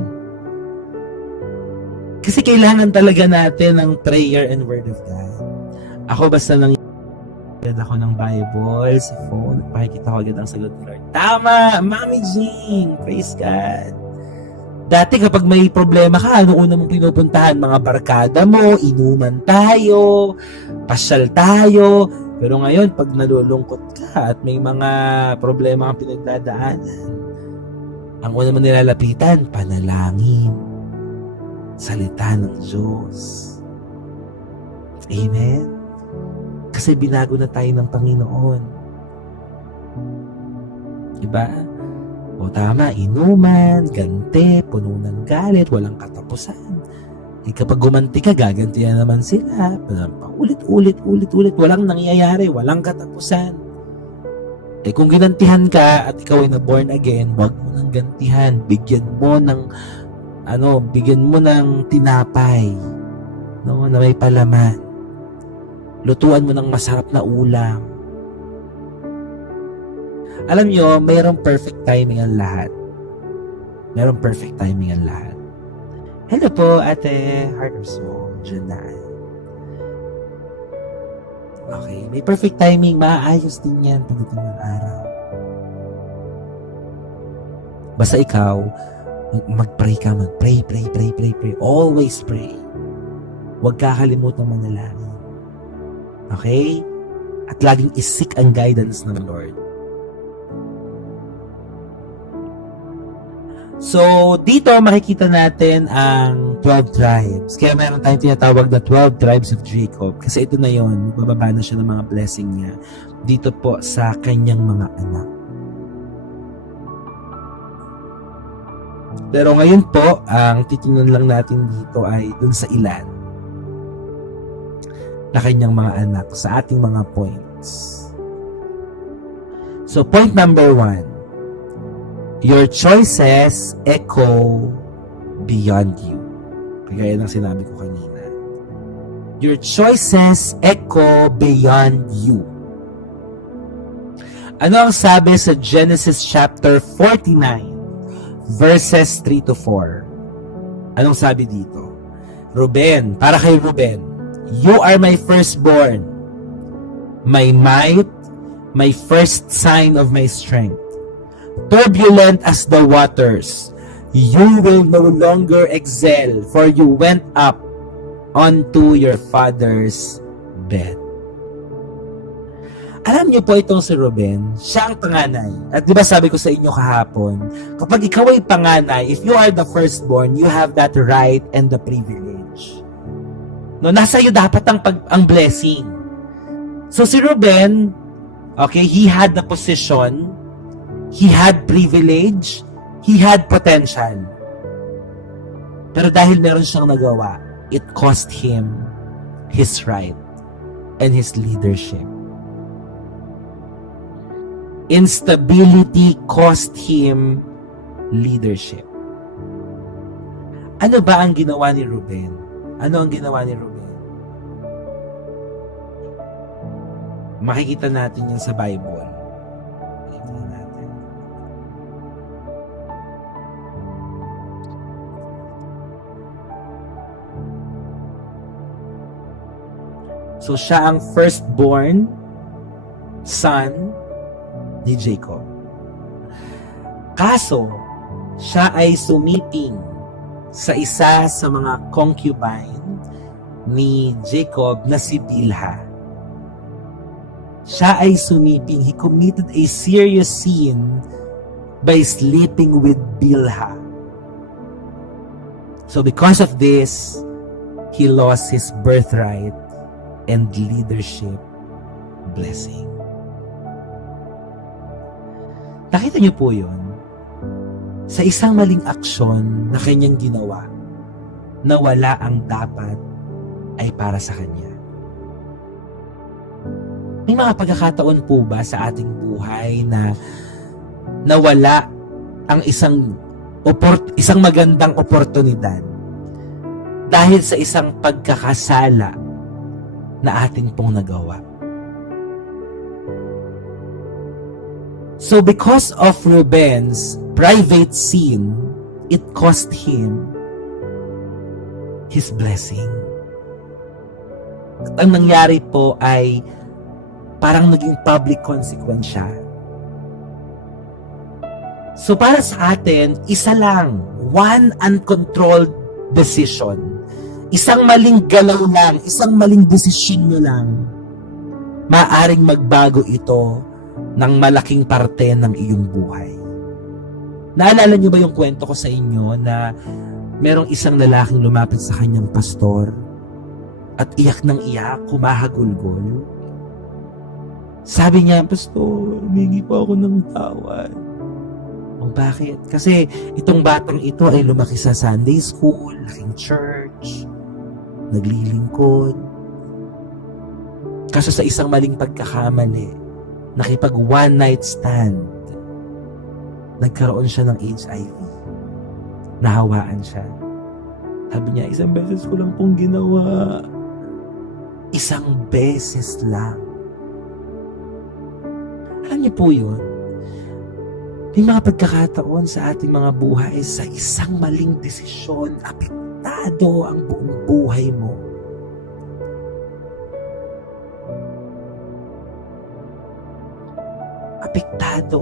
Kasi kailangan talaga natin ng prayer and word of God. Ako basta nang ako ng Bible sa phone, pakikita ko agad ang sagot ni Lord. Tama, Mami Jing! Praise God! Dati kapag may problema ka, ano una mong pinupuntahan? Mga barkada mo, inuman tayo, pasyal tayo. Pero ngayon, pag nalulungkot ka at may mga problema kang pinagdadaanan, ang una mo nilalapitan, panalangin, salita ng Diyos. Amen? Kasi binago na tayo ng Panginoon. Diba? O tama, inuman, gante, puno ng galit, walang katapusan. Kapag gumanti ka, gagantihan naman sila. Ulit, walang nangyayari, walang katapusan. Kung ginantihan ka at ikaw ay na-born again, huwag mo nang gantihan. Bigyan mo ng tinapay, na may palaman. Lutuan mo ng masarap na ulam. Alam nyo, mayroong perfect timing ang lahat. Hello po, ate. Heart or soul. Diyan na. Okay, may perfect timing. Maayos din yan pagdating ng araw. Basta ikaw, mag-pray ka. Pray. Always pray. Huwag kakalimutan manalangin. Okay? At laging isik ang guidance ng Lord. So, dito makikita natin ang 12 tribes. Kaya meron tayong tinatawag na 12 tribes of Jacob. Kasi ito na yon, bababa na siya ng mga blessing niya dito po sa kanyang mga anak. Pero ngayon po, ang titingnan lang natin dito ay dun sa ilan na kanyang mga anak sa ating mga points. So, point number 1. Your choices echo beyond you. Kaya ng sinabi ko kanina. Your choices echo beyond you. Ano ang sabi sa Genesis chapter 49, verses 3 to 4? Anong sabi dito? Ruben, para kay Ruben, you are my firstborn, my might, my first sign of my strength. Turbulent as the waters, you will no longer excel, for you went up onto your father's bed. Alam niyo po itong si Ruben, siya ang panganay. At di ba sabi ko sa inyo kahapon, kapag ikaw ay panganay, if you are the firstborn, you have that right and the privilege. No, nasa iyo dapat ang blessing. So si Ruben, okay, he had the position, he had privilege, he had potential. Pero dahil meron siyang nagawa, it cost him his right and his leadership. Instability cost him leadership. Ano ba ang ginawa ni Ruben? Ano ang ginawa ni Ruben? Makikita natin yan sa Bible. So, siya ang firstborn son ni Jacob. Kaso, siya ay sumiping sa isa sa mga concubine ni Jacob na si Bilha. Siya ay sumiping. He committed a serious sin by sleeping with Bilha. So, because of this, he lost his birthright and leadership blessing. Nakita niyo po yun? Sa isang maling aksyon na kanyang ginawa, na wala ang dapat ay para sa kanya. May mga pagkakataon po ba sa ating buhay na nawala ang isang magandang oportunidad dahil sa isang pagkakasala na ating pong nagawa? So because of Reuben's private sin, it cost him his blessing. At ang nangyari po ay parang naging public consequence siya. So para sa atin, isa lang, one uncontrolled decision, isang maling galaw lang, isang maling desisyon nyo lang, maaaring magbago ito ng malaking parte ng iyong buhay. Naalala niyo ba yung kwento ko sa inyo na merong isang lalaking lumapit sa kanyang pastor at iyak ng iyak, kumahagulgol? Sabi niya, "Pastor, humingi po ako ng tawad." O bakit? Kasi itong batang ito ay lumaki sa Sunday school, laking church, naglilingkod. Kaso sa isang maling pagkakamali, nakipag one night stand, nagkaroon siya ng HIV. Nahawaan siya. Sabi niya, "Isang beses ko lang pong ginawa." Isang beses lang. Alam niyo po yun? May mga pagkakataon sa ating mga buhay, sa isang maling desisyon, apektado ang buong buhay mo. Apektado.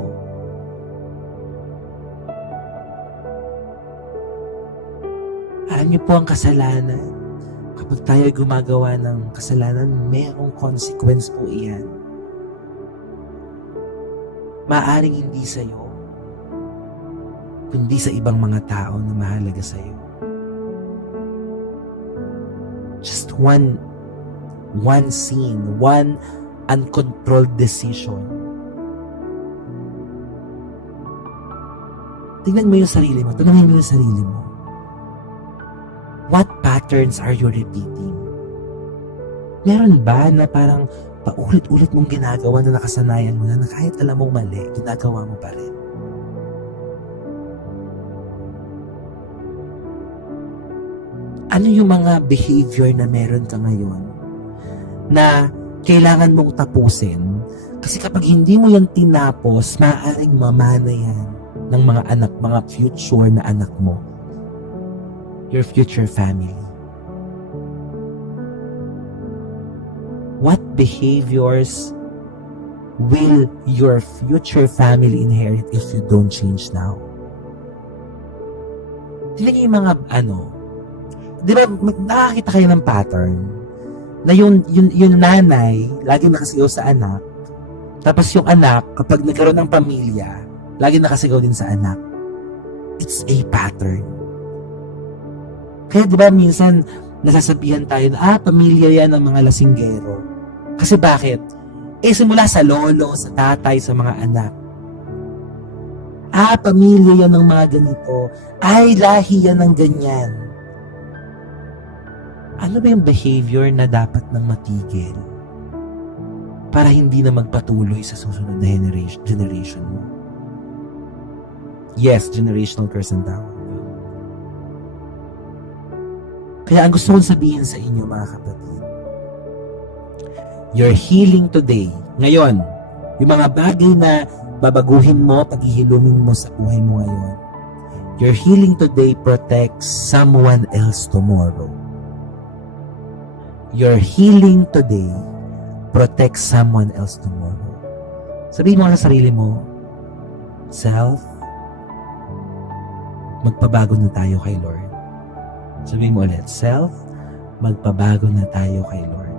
Alam niyo po ang kasalanan. Kapag tayo gumagawa ng kasalanan, mayroong consequence po iyan. Maaring hindi sa iyo, kundi sa ibang mga tao na mahalaga sa iyo. Just one scene, one uncontrolled decision. Tingnan mo yung sarili mo, tanungin mo yung sarili mo. What patterns are you repeating? Meron ba na parang paulit-ulit mong ginagawa na nakasanayan mo na kahit alam mong mali, ginagawa mo pa rin? Ano yung mga behavior na meron ka ngayon na kailangan mong tapusin? Kasi kapag hindi mo yan tinapos, maaaring mamana yan ng mga anak, mga future na anak mo. Your future family. What behaviors will your future family inherit if you don't change now? Tingnan niyo yung mga di ba, nakakita kayo ng pattern na yung nanay lagi nakasigaw sa anak, tapos yung anak kapag nagkaroon ng pamilya lagi nakasigaw din sa anak. It's a pattern. Kaya di ba minsan nasasabihan tayo na pamilya yan ng mga lasinggero. Kasi bakit? Simula sa lolo, sa tatay, sa mga anak. Pamilya yan ng mga ganito. Lahi yan ng ganyan. Ano ba yung behavior na dapat nang matigil para hindi na magpatuloy sa susunod na generation mo? Yes, generational curse and tawag. Kaya ang gusto kong sabihin sa inyo, mga kapatid, your healing today, ngayon, yung mga bagay na babaguhin mo, paghihilumin mo sa buhay mo ngayon, your healing today protects someone else tomorrow. Your healing today protects someone else tomorrow. Sabihin mo sa sarili mo, self, magpabago na tayo kay Lord. Sabihin mo ulit, self, magpabago na tayo kay Lord.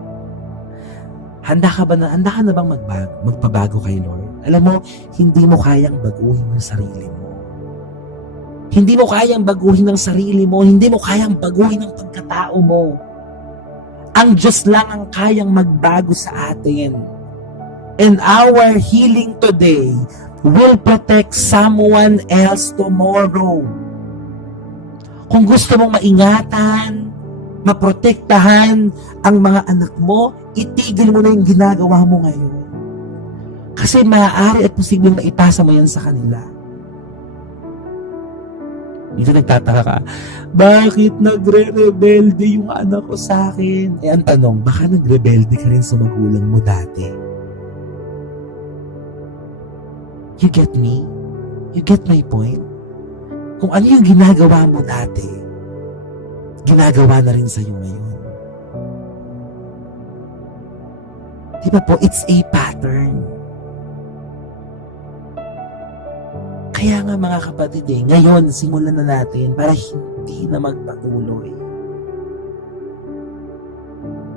Handa ka na bang magpabago kay Lord? Alam mo, hindi mo kayang baguhin ang sarili mo. Hindi mo kayang baguhin ang sarili mo. Hindi mo kayang baguhin ang pagkatao mo. Ang Diyos lang ang kayang magbago sa atin. And our healing today will protect someone else tomorrow. Kung gusto mong maingatan, maprotektahan ang mga anak mo, itigil mo na yung ginagawa mo ngayon. Kasi maaari at posibleng maipasa mo yan sa kanila. Dito nagtataka ka, bakit nagre-rebelde yung anak ko sa akin? Eh ang tanong, baka nagrebelde ka rin sa magulang mo dati? You get me? You get my point? Kung ano yung ginagawa mo dati, ginagawa na rin sa'yo ngayon. Di ba po, it's a pattern. Kaya nga mga kapatid ngayon, simulan na natin para hindi na magpatuloy.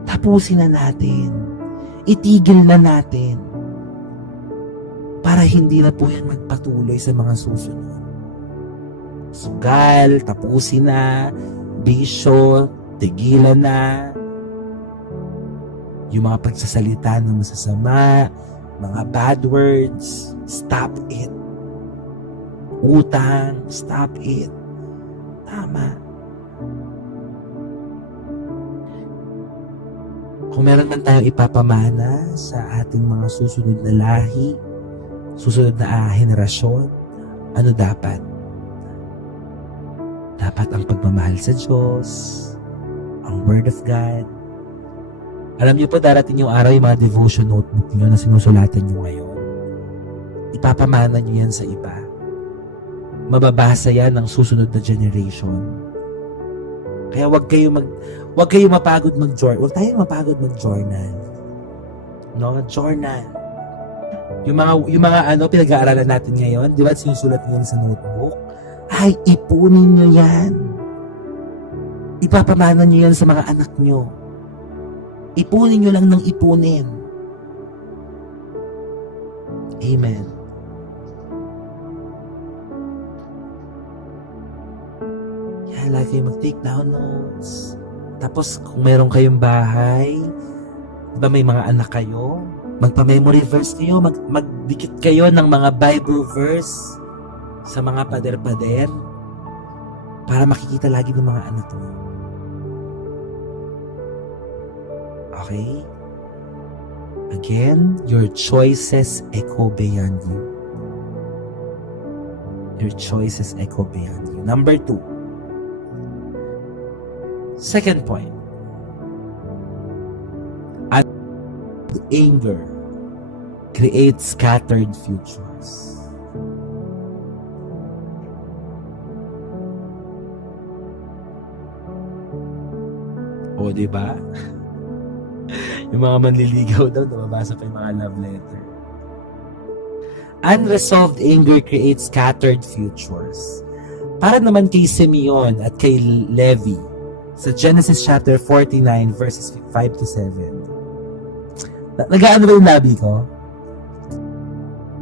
Tapusin na natin. Itigil na natin. Para hindi na po yan magpatuloy sa mga susunod. Sugal, tapusin na, bisyo, tigilan na. Yung mga pagsasalita ng masasama, mga bad words, stop it. Utang, stop it. Tama. Kung meron man tayong ipapamana sa ating mga susunod na lahi, susunod na henerasyon, ano dapat? Dapat ang pagmamahal sa Diyos, ang Word of God. Alam niyo po, darating yung araw, yung mga devotion notebook niyo na sinusulatan niyo ngayon. Ipapamana niyo yan sa iba. Mababasa yan ng susunod na generation. Kaya wag kayo mapagod mag-journal. Huwag tayong mapagod mag-journal. No, journal. Yung mga pinag-aaralan natin ngayon, di ba, sinusulat niyo sa notebook? Ay, ipunin niyo yan. Ipapamana niyo yan sa mga anak niyo. Ipunin niyo lang ng ipunin. Amen. Lagi kayo mag-take down notes. Tapos, kung meron kayong bahay, diba may mga anak kayo, magpa-memory verse kayo, magdikit kayo ng mga Bible verse sa mga pader-pader para makikita lagi ng mga anak mo. Okay? Again, your choices echo beyond you. Your choices echo beyond you. Number 2. Second point. Anger creates scattered futures. O, diba? Yung mga manliligaw daw, nababasa pa yung mga love letter. Unresolved anger creates scattered futures. Para naman kay Simeon at kay Levi, sa Genesis chapter 49 verses 5 to 7. Nag-aano ba yung labi ko?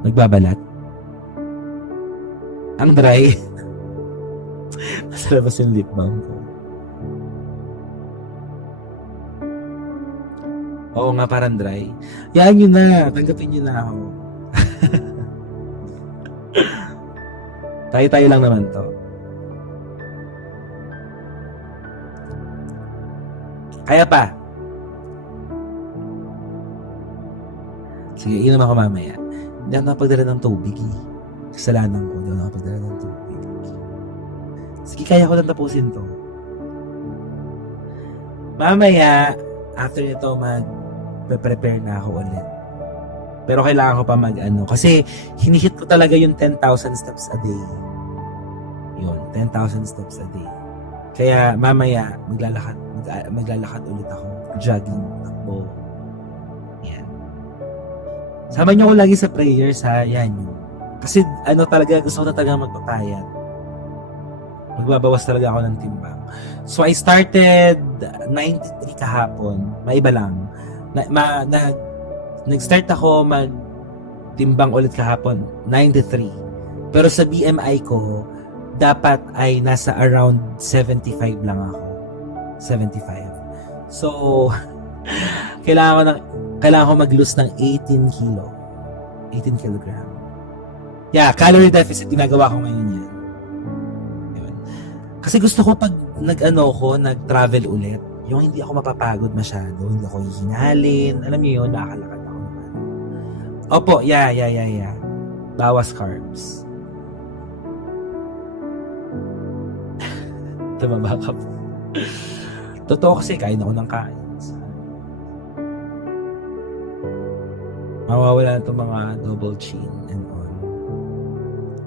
Nagbabalat? Ang dry. Nasa labas yung lip balm ko. Oo nga, parang dry. Yan yun na. Tanggapin nyo na ako. Tayo-tayo lang naman to. Kaya pa. Sige, inom ako mamaya. Hindi ako nakapagdala ng tubig Kasalanan ko, hindi ako nakapagdala ng tubig. Sige, kaya ko lang tapusin to. Mamaya, after nito, mag-prepare na ako ulit. Pero kailangan ko pa kasi hinihit ko talaga yung 10,000 steps a day. Yun, 10,000 steps a day. Kaya mamaya, maglalakad ulit ako. Jogging, takbo. Yan. Sama niyo ko lagi sa prayers, ha? Yan yun. Kasi talaga, gusto ko na talaga magpapayat. Magbabawas talaga ako ng timbang. So, I started 93 kahapon. Maiba lang. Nag-start ako mag-timbang ulit kahapon. 93. Pero sa BMI ko, dapat ay nasa around 75 lang ako. 75. So, Kailangan ko mag-lose ng 18 kilo. 18 kilogram. Yeah, calorie deficit, ginagawa ko ngayon yan. Yun. Kasi gusto ko pag nag-travel ulit, yung hindi ako mapapagod masyado, hindi ako hihingalin, alam niyo yun, nakakalakad ako naman. Opo, yeah. Bawas carbs. Tumaba ka po. Totoo kasi, kain ako ng kain. Mawawala na itong mga double chin and all.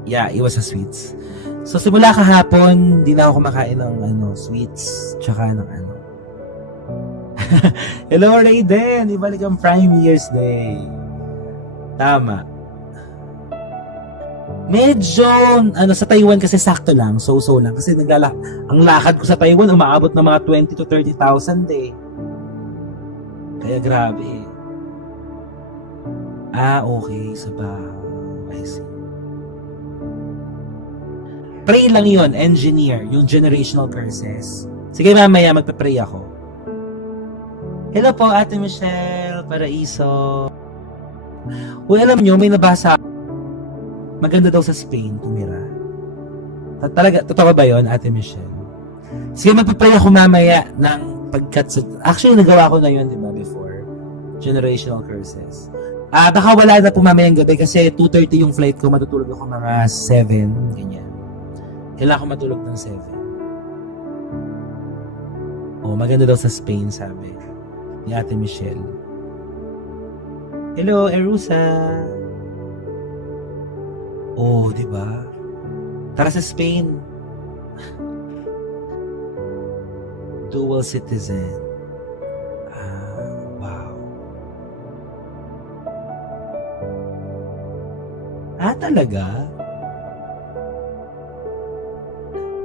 Yeah, iwas sa sweets. So, simula kahapon, di na ako kumakain ng sweets, tsaka ng Hello, Raiden! Ibalik ang Prime Year's Day. Tama. Medyo, sa Taiwan kasi sakto lang, so-so lang. Kasi ang lakad ko sa Taiwan, umaabot ng mga 20 to 30,000 eh. Kaya grabe. Okay. I see. Pray lang yon, engineer, yung generational curses. Sige, mamaya magpe-pray ako. Hello po, Ate Michelle Paraiso. Alam nyo, may nabasa. Maganda daw sa Spain tumira. Talaga, totoo ba yon, Ate Michelle? Sige, magpe-pray ako mamaya ng pagkat. Actually, nagawa ko na yun, di ba, before. Generational curses. Baka wala na po mamayang gabi kasi 2:30 yung flight ko, matutulog ako mga 7, ganyan. Kailangan ko matulog ng 7. Maganda daw sa Spain, sabi ni Ate Michelle. Hello, Erusa. Di ba? Tara sa Spain. Dual citizen. Wow. Talaga?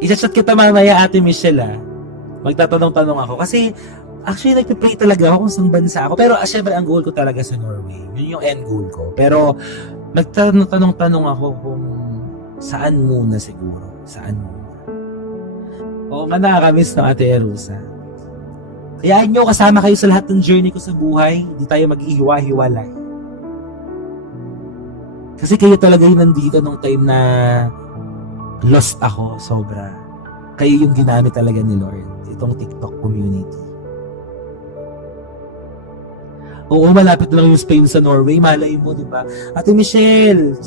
I-chat kita mamaya, Ate Michelle, Magtatanong-tanong ako. Kasi, actually, nagpipray talaga ako kung saan bansa ako. Pero, syempre, ang goal ko talaga sa Norway. Yun yung end goal ko. Pero, nagtatanong-tanong ako kung saan muna siguro. Saan muna. Nakakamiss ng Ate Erusa. Kayaan nyo, kasama kayo sa lahat ng journey ko sa buhay. Hindi tayo maghihiwa-hiwalay. Kasi kayo talaga yung nandito nung time na lost ako, sobra. Kayo yung ginamit talaga ni Lord, itong TikTok community. Malapit na lang yung Spain sa Norway, malay mo, di ba? Ate Michelle,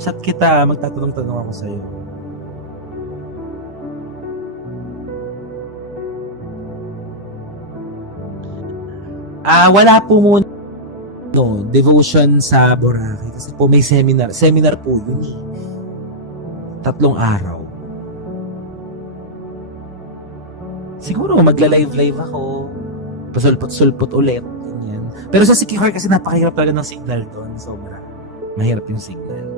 chat kita, magtatanong-tanong ako sa'yo. Wala po muna devotion sa Boracay kasi po may seminar po yun 3 araw. Siguro magla-live ako, pasulpot-sulpot ulit, ganyan. Pero sa Sikihor kasi napakahirap talaga ng signal doon, sobra mahirap yung signal.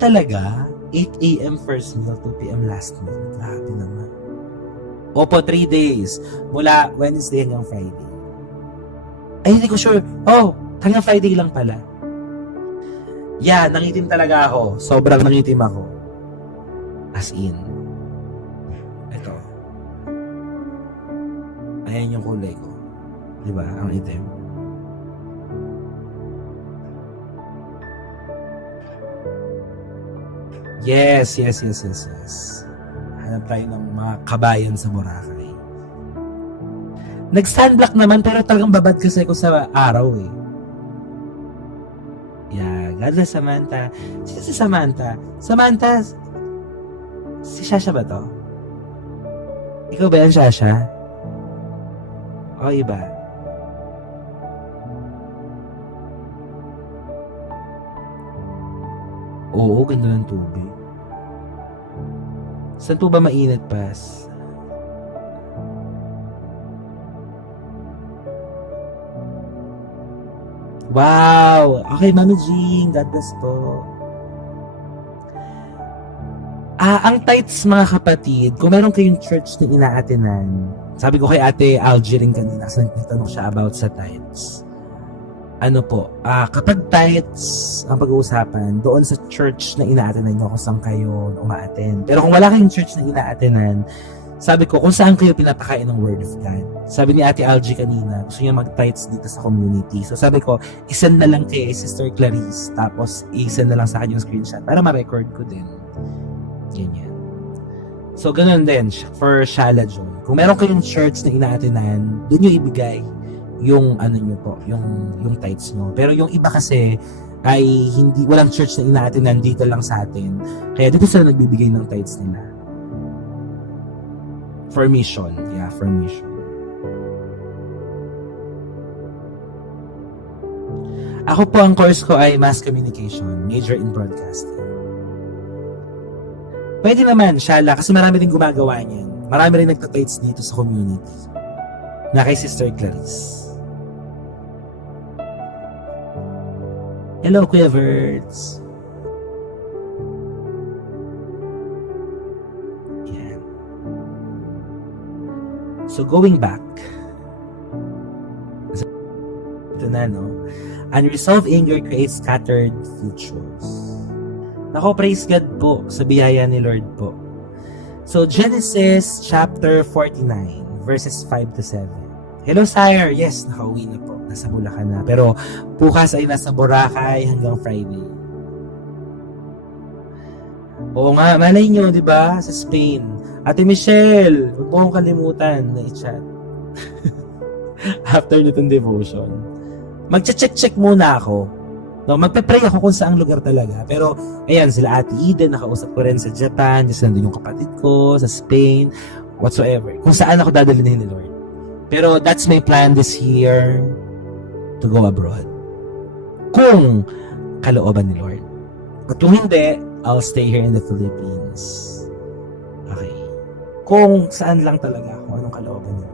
Talaga 8 a.m. first meal, 2 p.m. last meal. Grabe naman. Opo, 3 days mula Wednesday hanggang Friday. Ay, hindi ko sure. Hanggang Friday lang pala. Yeah, nangitim talaga ako. Sobrang nangitim ako. As in. Ito. Ayan yung kulay ko. Diba? Ang itim. Yes. Hanap tayo ng mga kabayan sa Boracay. Nag-sunblock naman pero talagang babad kasi ako sa araw eh. Yeah, God bless Samantha. Sino si Samantha? Samantha, si Shasha ba to? Ikaw ba yan, Shasha? O iba? Oo, ganda ng tubig. Saan po ba mainit, Pas? Wow! Okay, Mami Jean, God bless po. Ang tights, mga kapatid, kung meron kayong church na inaatinan, sabi ko kay Ate Algie rin kanina, kasi nagtanong siya about sa tights. Kapag tights ang pag-uusapan, doon sa church na inaatinan nyo kung saan kayo umaaten. Pero kung wala kayong church na inaatinan, Sabi ko, kung saan kayo pinapakain ng Word of God? Sabi ni Ate Algie kanina, gusto niya mag-tithes dito sa community. So sabi ko, isend na lang kay Sister Clarice, tapos isend na lang sa akin yung screenshot para ma-record ko din. Ganyan. So ganun din for Shala Joy. Kung meron kayong church na inaatinan, doon nyo ibigay yung ano nyo po, yung tithes nyo. Pero yung iba kasi ay hindi, walang church na inaatinan dito lang sa atin. Kaya dito sila nagbibigay ng tithes nila. For mission. Yeah, for mission. Ako po, ang course ko ay Mass Communication, major in broadcasting. Pwede naman, Shala, kasi marami rin gumagawa niyan. Marami rin nagtatites dito sa community. Na kay Sister Clarice. Hello, Kuya Verts. Yan. So, going back. Ito na, no? Unresolved anger creates scattered futures. Nako, praise God po sa biyaya ni Lord po. So, Genesis chapter 49, verses 5 to 7. Hello, Sire. Yes, nakauwi na po. Nasa Bulacan na. Pero, bukas ay nasa Boracay hanggang Friday. Oo nga, malay nyo, di ba? Sa Spain. Ate Michelle, huwag mo akong kalimutan na i-chat. After nitong devotion. Magche-check muna ako. No, magpe-pray ako kung saang lugar talaga. Pero, ayan, sila Ate Eden, nakausap ko rin sa Japan, kasi nandun yung kapatid ko, sa Spain, whatsoever. Kung saan ako dadalhin ni Lord. Pero, that's my plan this year to go abroad. Kung kalooban ni Lord. At kung hindi, I'll stay here in the Philippines. Okay. Kung saan lang talaga, kung anong kalooban ni Lord.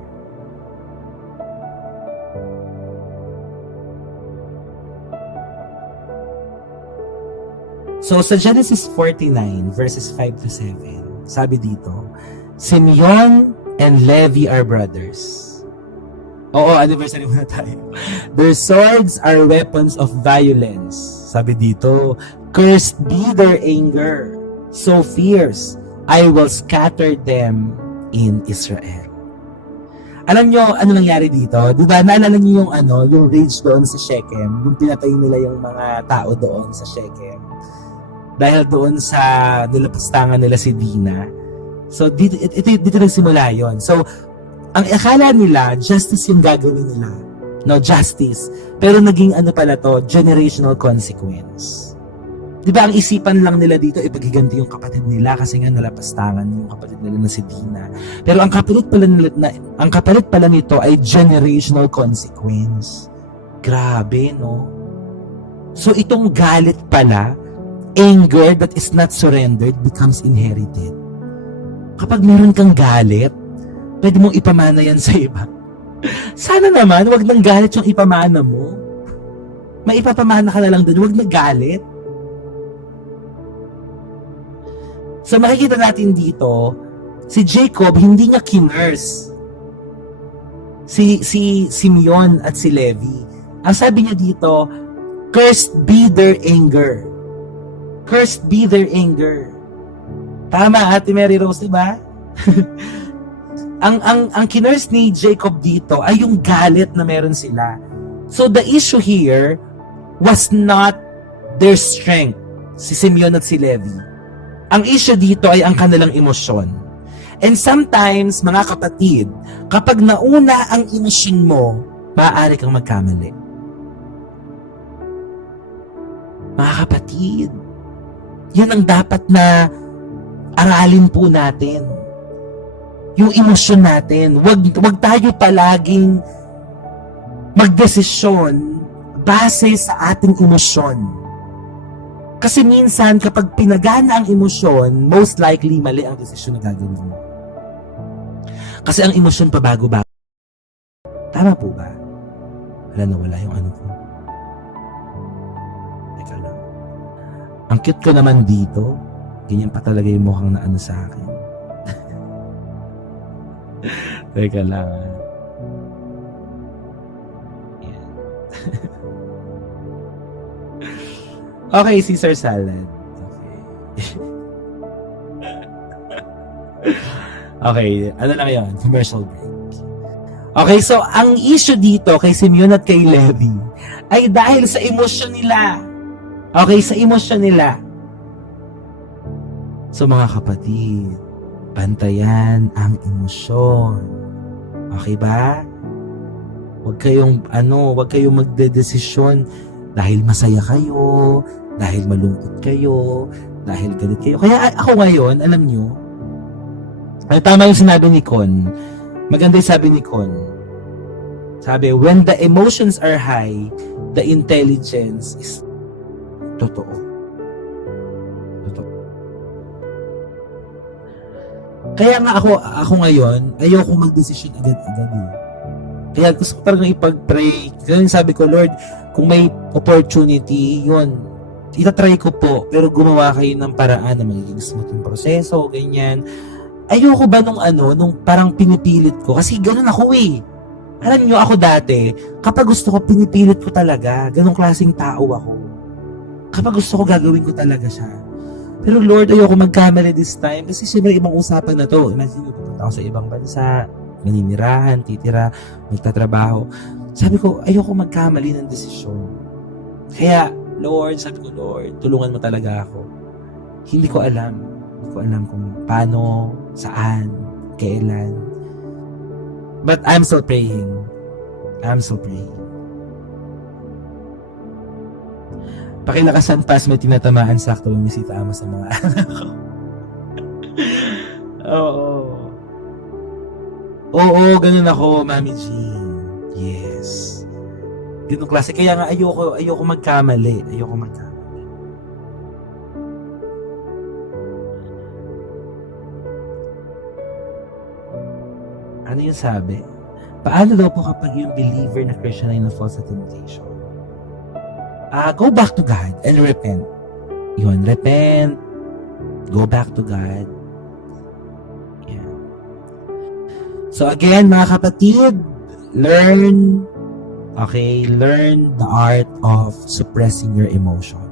So, sa Genesis 49, verses 5 to 7, sabi dito, Simeon and Levi are brothers. Oo, anniversary muna tayo. Their swords are weapons of violence. Sabi dito, cursed be their anger, so fierce, I will scatter them in Israel. Alam nyo, ano nangyari dito? Diba, naalala nyo yung rage doon sa Shechem, yung pinatay nila yung mga tao doon sa Shechem. Dahil doon sa nilapastangan nila si Dina. So, dito nagsimula yun. So, ang akala nila, justice yung gagawin nila. No, justice. Pero naging pala to, generational consequence. Di ba ang isipan lang nila dito, ipaghiganti yung kapatid nila kasi nga nalapastangan yung kapatid nila na si Dina. Pero ang kapalit pala nito ay generational consequence. Grabe, no? So itong galit pala, anger that is not surrendered becomes inherited. Kapag meron kang galit, pwede mong ipamana yan sa iba. Sana naman, wag nang galit yung ipamana mo. May ipapamana ka na lang doon, wag nang galit. So makikita natin dito, si Jacob, hindi niya kinurse si Simeon at si Levi. Ang sabi niya dito, cursed be their anger. Cursed be their anger. Tama, Ate Mary Rose, diba? ang kinurse ni Jacob dito ay yung galit na meron sila. So the issue here was not their strength, si Simeon at si Levi. Ang issue dito ay ang kanilang emosyon. And sometimes, mga kapatid, kapag nauna ang emosyon mo, maaari kang magkamali. Mga kapatid, yan ang dapat na aralin po natin. Yung emosyon natin. Wag tayo palaging magdesisyon base sa ating emosyon. Kasi minsan, kapag pinagana ang emosyon, most likely mali ang desisyon na gagawin mo. Kasi ang emosyon pabago-bago. Tama po ba? Wala yung ko. Teka lang. Ang cute ko naman dito, ganyan pa talaga yung mukhang na sa akin. Teka lang. Yan. Okay, Caesar salad. Okay. Okay, ano lang yun? Commercial break. Okay, so ang issue dito kay Simeon at kay Levi ay dahil sa emosyon nila. Okay, sa emosyon nila. So mga kapatid, bantayan ang emosyon. Okay ba? Huwag kayong magdedesisyon dahil masaya kayo, dahil malungkot kayo, dahil galit kayo. Kaya ako ngayon, alam nyo, ay tama yung sinabi ni Con. Maganda yung sabi ni Con. Sabi, when the emotions are high, the intelligence is totoo. Totoo. Kaya nga ako ngayon, ayoko mag-decision agad-agad eh. Kaya gusto ko talagang ipag-pray. Kaya sabi ko, Lord, kung may opportunity, yun, itatry ko po, pero gumawa kayo ng paraan na magiging smooth yung proseso, ganyan. Ayoko ba nung parang pinipilit ko? Kasi ganun ako eh. Alam nyo, ako dati, kapag gusto ko, pinipilit ko talaga. Ganong klaseng tao ako. Kapag gusto ko, gagawin ko talaga siya. Pero Lord, ayoko magkamali this time. Kasi siyempre, ibang usapan na to. Imagine, pupunta ako sa ibang bansa, maninirahan, titira, magtatrabaho. Sabi ko, ayoko magkamali ng desisyon. Kaya, Lord, sabi ko, Lord, tulungan mo talaga ako. Hindi ko alam kung paano, saan, kailan. But I'm still praying. Pakilakasan pas may tinatamaan sakto may misita ama sa mga anak ko. Oo, ganun ako, Mami Jean. Yes. Ganun klase. Kaya nga ayoko magkamali. Ano yung sabi? Paano daw po kapag yung believer na Christian ay na-fall sa temptation? Go back to God and repent. Yun, repent. Go back to God. Yeah. So again, mga kapatid, learn the art of suppressing your emotion.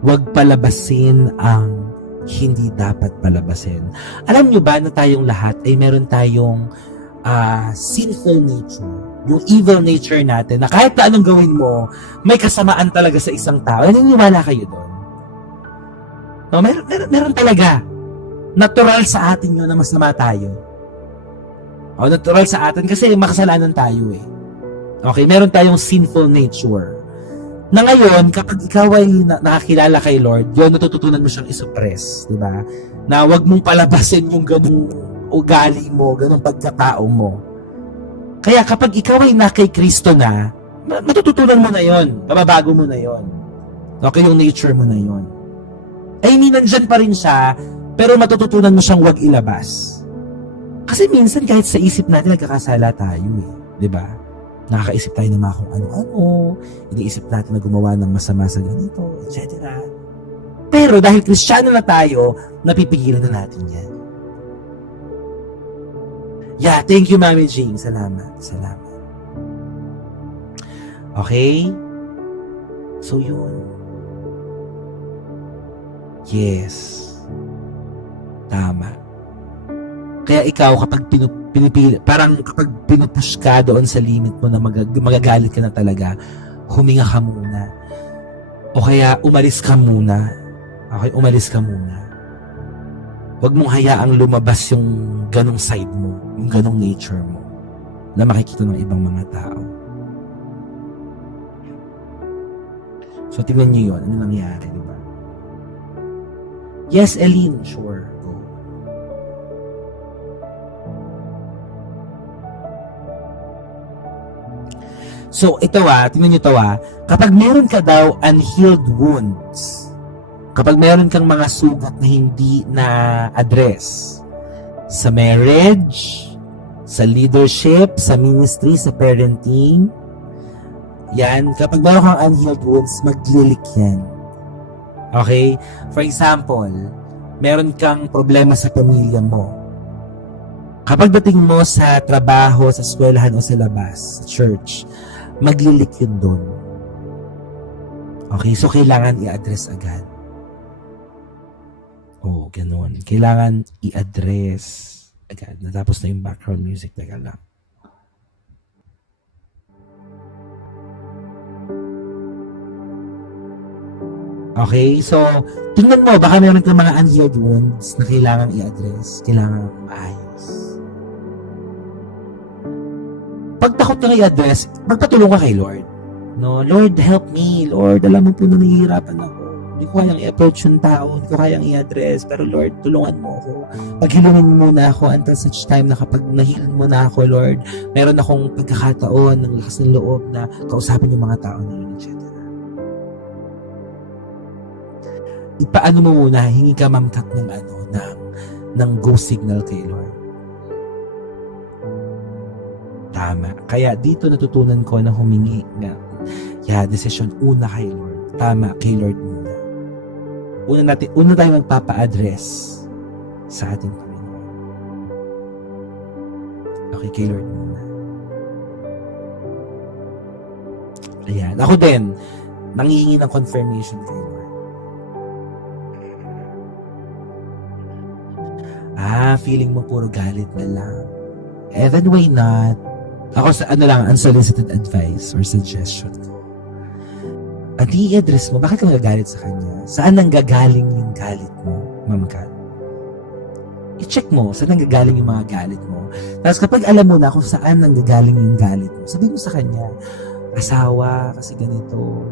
Huwag palabasin ang hindi dapat palabasin. Alam nyo ba na tayong lahat ay meron tayong sinful nature, yung evil nature natin, na kahit na anong gawin mo, may kasamaan talaga sa isang tao. Naniniwala kayo doon? No, meron talaga. Natural sa atin yun na masama tayo. Natural sa atin kasi makasalanan tayo eh. Okay, meron tayong sinful nature. Na ngayon, kapag ikaw ay nakakilala kay Lord, yun, natututunan mo siyang isuppress, di ba? Na wag mong palabasin yung ganung ugali mo, ganung pagkatao mo. Kaya kapag ikaw ay na kay Kristo na, matututunan mo na yon, mababago mo na yon. Okay, yung nature mo na yon. I mean, nandyan pa rin siya, pero matututunan mo siyang wag ilabas. Kasi minsan kahit sa isip natin, nagkakasala tayo eh, di ba? Nakakaisip tayo ng mga kung ano-ano, iniisip natin na gumawa ng masama sa ganito, etc. Pero dahil Kristiyano na tayo, napipigilan na natin yan. Yeah, thank you, Mami Jean. Salamat. Okay? So, yun. Yes. Tama. Kaya ikaw, kapag pinipili, parang kapag pinupush ka doon sa limit mo na magagalit ka na talaga, huminga ka muna. O kaya umalis ka muna. Okay, umalis ka muna. Huwag mong hayaang lumabas yung ganong side mo, yung ganong nature mo, na makikita ng ibang mga tao. So, tingnan niyo yun. Ano nangyari, di ba? Yes, Eileen, sure. Go. So, ito tingnan nyo ito kapag meron ka daw unhealed wounds, kapag meron kang mga sugat na hindi na-address sa marriage, sa leadership, sa ministry, sa parenting, yan, kapag meron kang unhealed wounds, maglilik yan. Okay? For example, meron kang problema sa pamilya mo. Kapag dating mo sa trabaho, sa eskwelahan o sa labas, sa church, maglilik yun doon. Okay? So, kailangan i-address agad. Ganun. Kailangan i-address. Agad, natapos na yung background music. Teka lang. Okay, so, tingnan mo, baka meron kang mga unhealed wounds na kailangan i-address, kailangan maayos. Pag takot kang i-address, magpatulong ka kay Lord. No, Lord, help me. Lord, alam mo po na nahihirapan ako. Hindi ko kayang i-approach yung tao, hindi ko kayang i-address, pero Lord, tulungan mo ako. Paghilungin mo muna ako until such time na kapag nahil mo na ako, Lord, meron akong pagkakataon ng lakas ng loob na kausapin yung mga tao na yun, etc. Ipaano mo muna, hingi ka mamkat ng go signal kay Lord. Tama. Kaya dito natutunan ko na humingi na desisyon una kay Lord. Tama, kay Lord muna. Una tayo magpapa-address sa ating Panginoon. Okay, kay Lord muna. Ayan. Ako din, nangihingi ng confirmation kay Lord. Feeling mo puro galit na lang. Then why not? Ako sa unsolicited advice or suggestion ko. At i-address mo, bakit ka nagagalit sa kanya? Saan nanggagaling yung galit mo, Ma'am Kat? I-check mo, saan nanggagaling yung mga galit mo. Tapos kapag alam mo na kung saan nanggagaling yung galit mo, sabihin mo sa kanya, asawa, kasi ganito.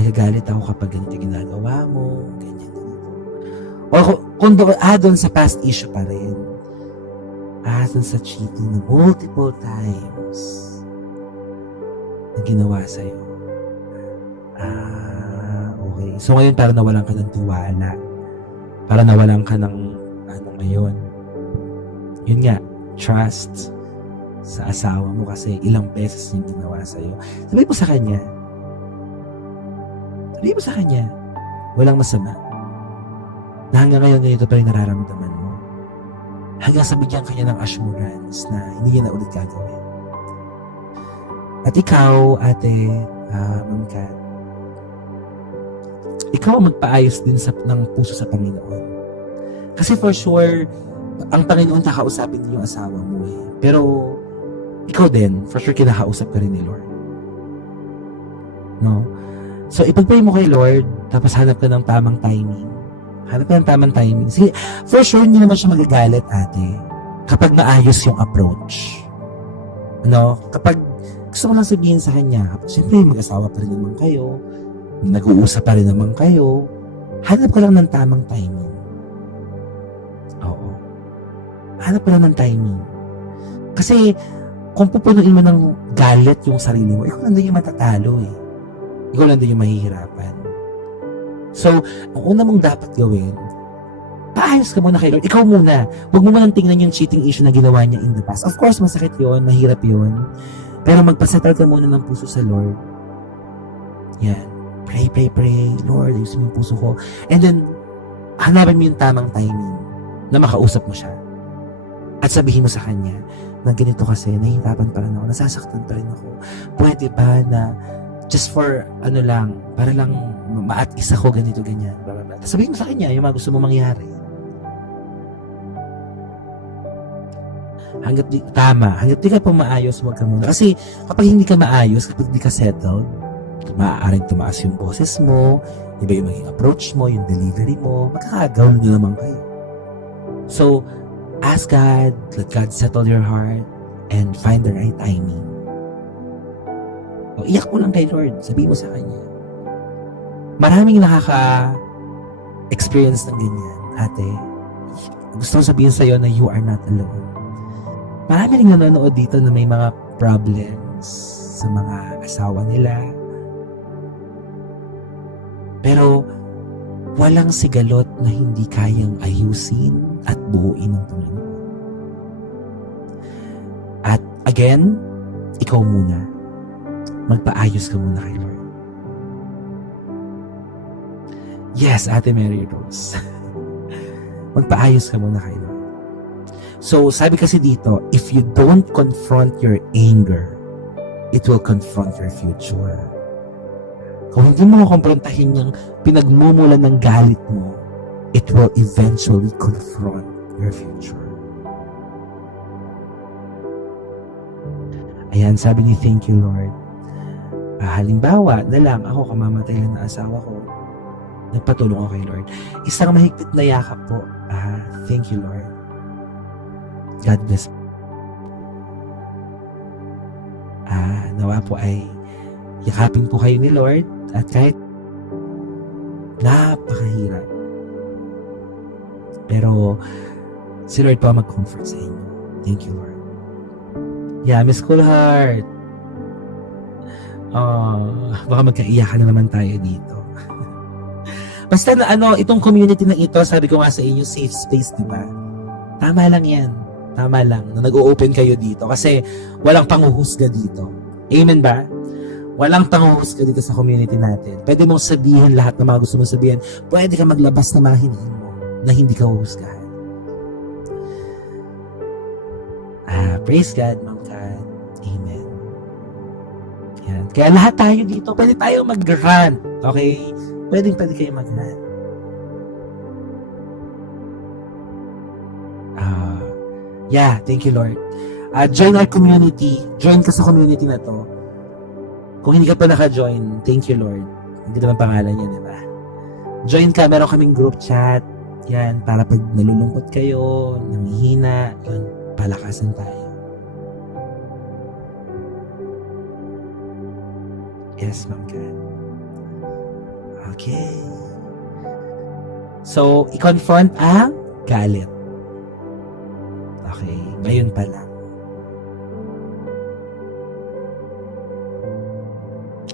Nagagalit ako kapag ganito ginagawa mo, ganyan. O kung doon sa past issue pa rin, doon sa cheating na multiple times na ginawa sa'yo. Okay. So ngayon parang nawalan ka ng tiwala. Parang nawalan ka ng ngayon. Yun nga, trust sa asawa mo kasi ilang beses yung ginawa sa'yo. Sabihin mo sa kanya, walang masama. Na hanggang ngayon ganito pa rin nararamdaman mo. Hanggang sa bigyan kanya ng assurance na hindi niya na ulit gagawin. At ikaw, ate, Ma'am Kat, ikaw ang magpaayos din ng puso sa Panginoon. Kasi for sure, ang Panginoon kakausapin din yung asawa mo eh. Pero, ikaw din, for sure kinakausap ka rin ni Lord. No? So, ipag-pray mo kay Lord, tapos hanap ka ng tamang timing. Sige, for sure, hindi naman siya magagalit, ate, kapag maayos yung approach. No? Kapag gusto mo lang sabihin sa kanya, siyempre, mag-asawa pa rin naman kayo, nag-uusap pa rin naman kayo, hanap ka lang ng tamang timing. Oo. Hanap ka lang ng timing. Kasi, kung pupunuin mo ng galit yung sarili mo, ikaw lang din yung matatalo eh. Ikaw lang din yung mahihirapan. So, ang una mong dapat gawin, paayos ka muna kay Lord. Ikaw muna. Huwag mo munang tingnan yung cheating issue na ginawa niya in the past. Of course, masakit yun, mahirap yun. Pero magpasettle ka muna ng puso sa Lord. Yan. Pray. Lord, ayusin mo yung puso ko. And then, hanapin mo yung tamang timing na makausap mo siya. At sabihin mo sa kanya na ganito kasi, nahihirapan pa rin ako, nasasaktan pa rin ako. Pwede ba na just for, para lang ma-at-is ako, ganito, ganyan. Blah, blah, blah. Sabihin mo sa kanya yung mga gusto mo mangyari. Hanggat di ka pa maayos, huwag ka muna. Kasi kapag hindi ka maayos, kapag hindi ka settled, maaaring tumaas yung boses mo, iba yung maging approach mo, yung delivery mo, magkakagaw nyo naman kayo. So, ask God, let God settle your heart, and find the right timing. O, iyak mo lang kay Lord, sabihin mo sa Kanya. Maraming nakaka-experience ng ganyan, ate. Gusto ko sabihin sa'yo na you are not alone. Marami rin nanonood dito na may mga problems sa mga asawa nila. Pero walang sigalot na hindi kayang ayusin at buuin ng Panginoon. At again, ikaw muna. Magpaayos ka muna kay Lord. Yes, Ate Mary Rose. Magpaayos ka muna kay Lord. So, sabi kasi dito, if you don't confront your anger, it will confront your future. Kung hindi mo kumprontahin yung pinagmumulan ng galit mo, it will eventually confront your future. Ayan, sabi ni thank you, Lord. Halimbawa na lang, ako kamamatay lang na asawa ko. Nagpatulong ako kay Lord. Isang mahigpit na yakap po. Thank you, Lord. God bless. Nawa po ay yakapin po kayo ni Lord at kahit napakahirap. Pero si Lord po mag-comfort sa inyo. Thank you, Lord. Yeah, Miss Cool Heart. Baka magkaiyakan na naman tayo dito. Basta na itong community na ito, sabi ko nga sa inyo, safe space, di ba? Tama lang yan. Tama lang na nag-o-open kayo dito kasi walang panghuhusga dito. Amen ba? Walang panghuhusga dito sa community natin. Pwede mong sabihin lahat ng mga gusto mong sabihin. Pwede ka maglabas ng mga hinihin mo na hindi ka huhusgahan. Praise God, Ma'am Kat. Amen. Yan. Kaya lahat tayo dito, pwede tayo mag-rant. Okay? Pwede kayo mag-rant. Yeah, thank you, Lord. Join our community. Join ka sa community na to. Kung hindi ka pa naka-join, thank you, Lord. Hindi naman pangalan niya, di ba? Join ka, meron kaming group chat. Yan, para pag nalulungkot kayo, namihina, yun, palakasan tayo. Yes, Ma'am Kat. Okay. So, i-confront ang galit. Okay, ngayon pa lang.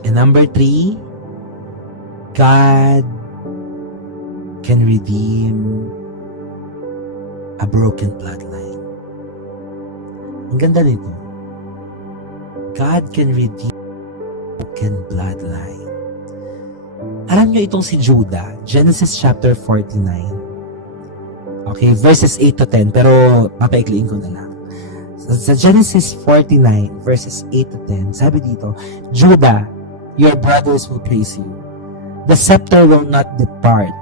And number 3, God can redeem a broken bloodline. Ang ganda nito. God can redeem a broken bloodline. Alam nyo itong si Judah, Genesis chapter 49. Okay, verses 8 to 10, pero papaikliin ko na lang. Sa Genesis 49, verses 8 to 10, sabi dito, Judah, your brothers will praise you. The scepter will not depart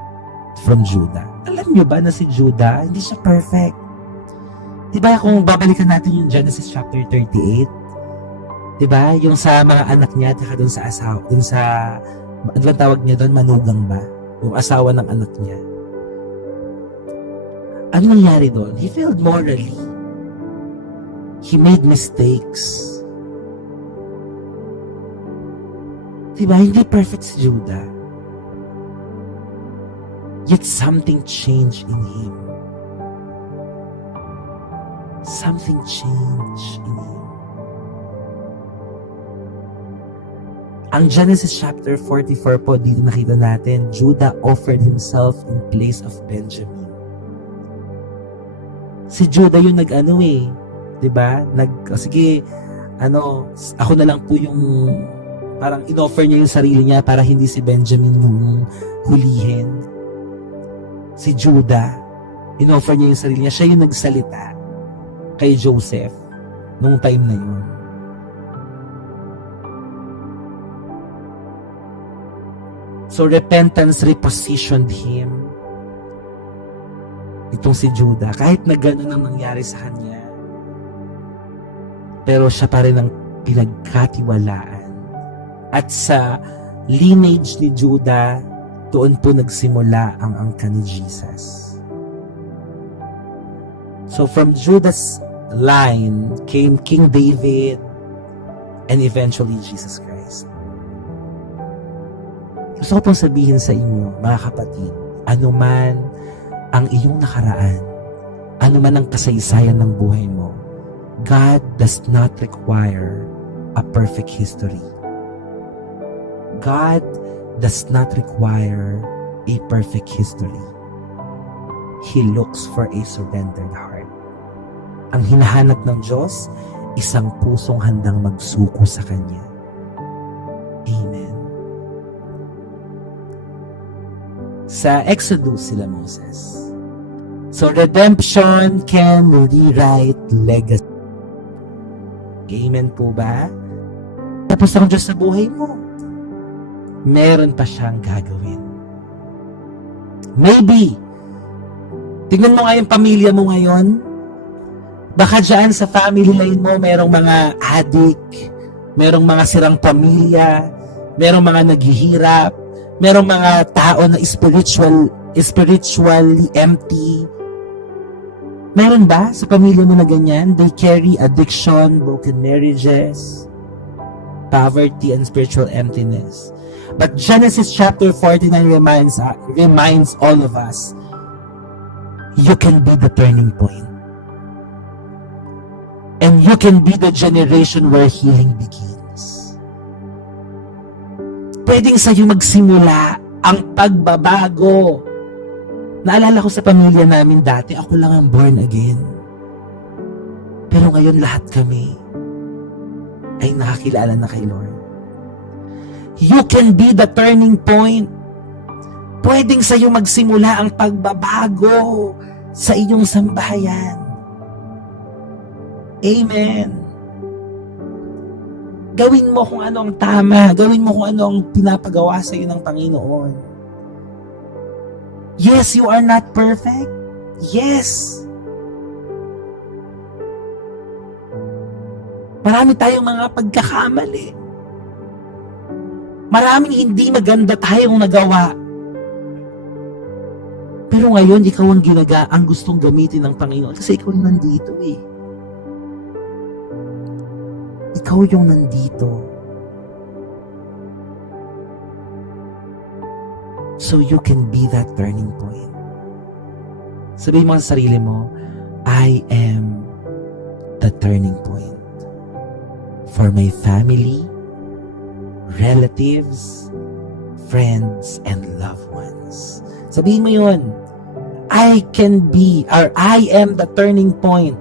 from Judah. Alam nyo ba na si Judah, hindi siya perfect? Diba kung babalikan natin yung Genesis chapter 38, diba, yung sa mga anak niya, at dun sa asawa, dun sa, ano ba tawag niya doon, manugang ba? Yung asawa ng anak niya. Ano nangyari doon? He failed morally. He made mistakes. Diba, hindi perfect si Judah. Yet something changed in him. Something changed in him. Ang Genesis chapter 44 po, dito nakita natin, Judah offered himself in place of Benjamin. Si Judah yung diba? Sige, ako na lang po yung, parang in-offer niya yung sarili niya para hindi si Benjamin yung hulihin. Si Judah, in-offer niya yung sarili niya. Siya yung nagsalita kay Joseph nung time na yun. So repentance repositioned him. Itong si Judah, kahit na gano'n ang nangyari sa kanya, pero siya pa rin ang pinagkatiwalaan. At sa lineage ni Judah, doon po nagsimula ang angkan ni Jesus. So from Judah's line came King David and eventually Jesus Christ. Gusto ko pong sabihin sa inyo, mga kapatid, anuman ang iyong nakaraan, anuman ang kasaysayan ng buhay mo, God does not require a perfect history. God does not require a perfect history. He looks for a surrendered heart. Ang hinahanap ng Diyos, isang pusong handang magsuko sa Kanya. Amen. Sa Exodus sila Moses. So redemption can rewrite legacy. Amen po ba? Tapos ang Diyos sa buhay mo, meron pa siyang gagawin. Maybe, Tingnan mo nga yung pamilya mo ngayon. Baka dyan sa family line mo, merong mga addict, merong mga sirang pamilya, merong mga naghihirap, merong mga tao na spiritually empty. Meron ba sa pamilya mo na ganyan? They carry addiction, broken marriages, poverty, and spiritual emptiness. But Genesis chapter 49 reminds all of us, you can be the turning point. And you can be the generation where healing begins. Pwedeng sa'yo magsimula ang pagbabago. Naalala ko sa pamilya namin dati, ako lang ang born again. Pero ngayon lahat kami ay nakakilala na kay Lord. You can be the turning point. Pwedeng sa'yo magsimula ang pagbabago sa iyong sambahayan. Amen. Gawin mo kung ano ang tama. Gawin mo kung ano ang pinapagawa sa iyo ng Panginoon. Yes, you are not perfect. Yes. Marami tayong mga pagkakamali. Maraming hindi maganda tayong nagawa. Pero ngayon, ikaw ang gustong gamitin ng Panginoon kasi ikaw yung nandito eh. Ikaw yung nandito. So you can be that turning point. Sabihin mo sa sarili mo, I am the turning point for my family, relatives, friends, and loved ones. Sabihin mo yun. I am the turning point.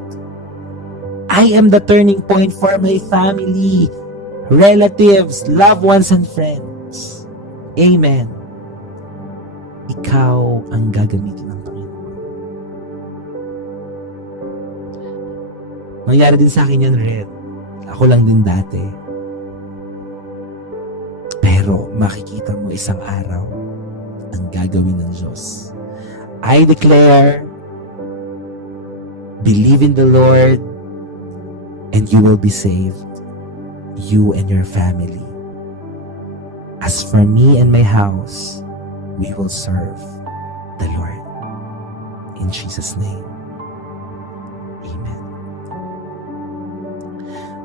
I am the turning point for my family, relatives, loved ones, and friends. Amen. Ikaw ang gagamitin ng Panginoon. Nangyari din sa akin yan, Red. Ako lang din dati. Pero makikita mo isang araw ang gagawin ng Diyos. I declare, believe in the Lord, and you will be saved, you and your family. As for me and my house, we will serve the Lord. In Jesus' name. Amen.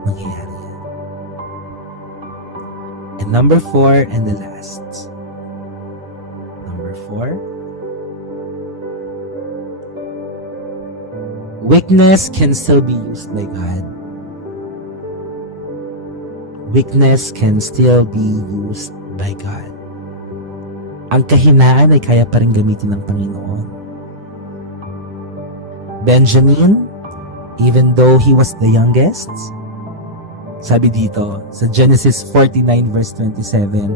Mangyayari yan. And number 4 and the last. Number 4. Weakness can still be used by God. Weakness can still be used by God. Ang kahinaan ay kaya pa rin gamitin ng Panginoon. Benjamin, even though he was the youngest, sabi dito sa Genesis 49 verse 27,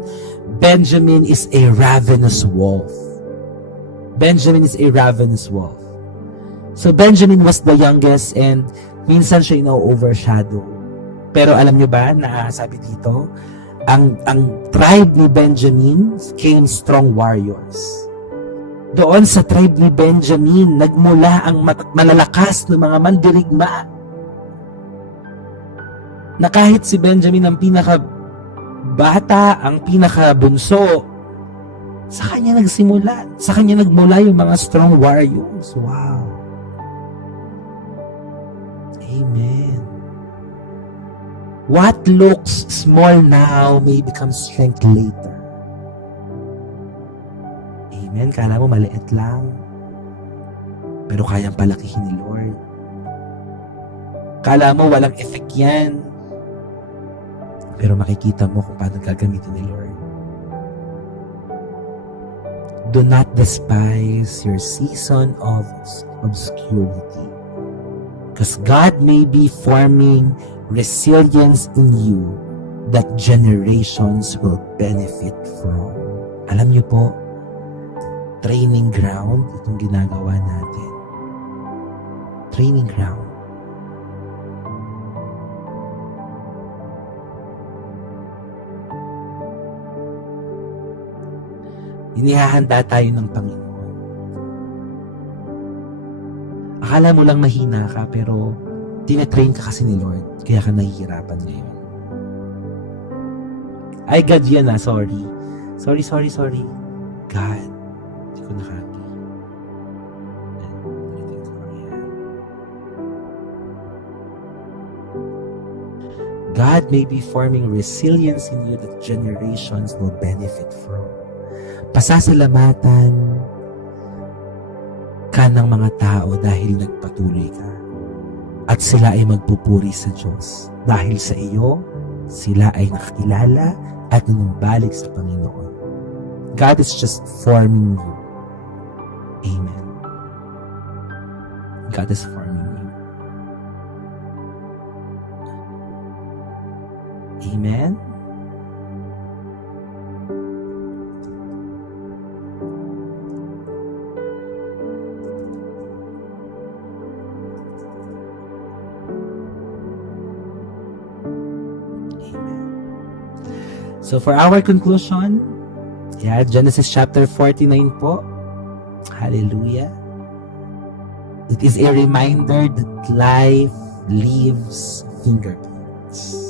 Benjamin is a ravenous wolf. Benjamin is a ravenous wolf. So Benjamin was the youngest and minsan siya overshadow. Pero alam niyo ba na sabi dito, ang tribe ni Benjamin came strong warriors. Doon sa tribe ni Benjamin, nagmula ang malalakas na mga mandirigma. Na kahit si Benjamin ang pinaka-bata, ang pinaka-bunso, sa kanya nagmula yung mga strong warriors. Wow. Amen. What looks small now may become strength later. Amen. Kala mo maliit lang. Pero kayang palakihin ni Lord. Kala mo walang effect yan. Pero makikita mo kung paano gagamitin ni Lord. Do not despise your season of obscurity. Because God may be forming resilience in you that generations will benefit from. Alam niyo po, training ground itong ginagawa natin. Training ground. Inihahanda tayo ng Panginoon. Akala mo lang mahina ka, pero tinetrain ka kasi ni Lord, kaya ka nahihirapan ngayon. Ay, God yan sorry. Sorry. God, hindi ko nakaki. God may be forming resilience in you that generations will benefit from. Pasasalamatan ka ng mga tao dahil nagpatuloy ka. At sila ay magpupuri sa Diyos. Dahil sa iyo, sila ay nakakilala at nanumbalik sa Panginoon. God is just forming you. Amen. God is forming you. Amen. So for our conclusion, Genesis chapter 49 po. Hallelujah. It is a reminder that life leaves fingerprints.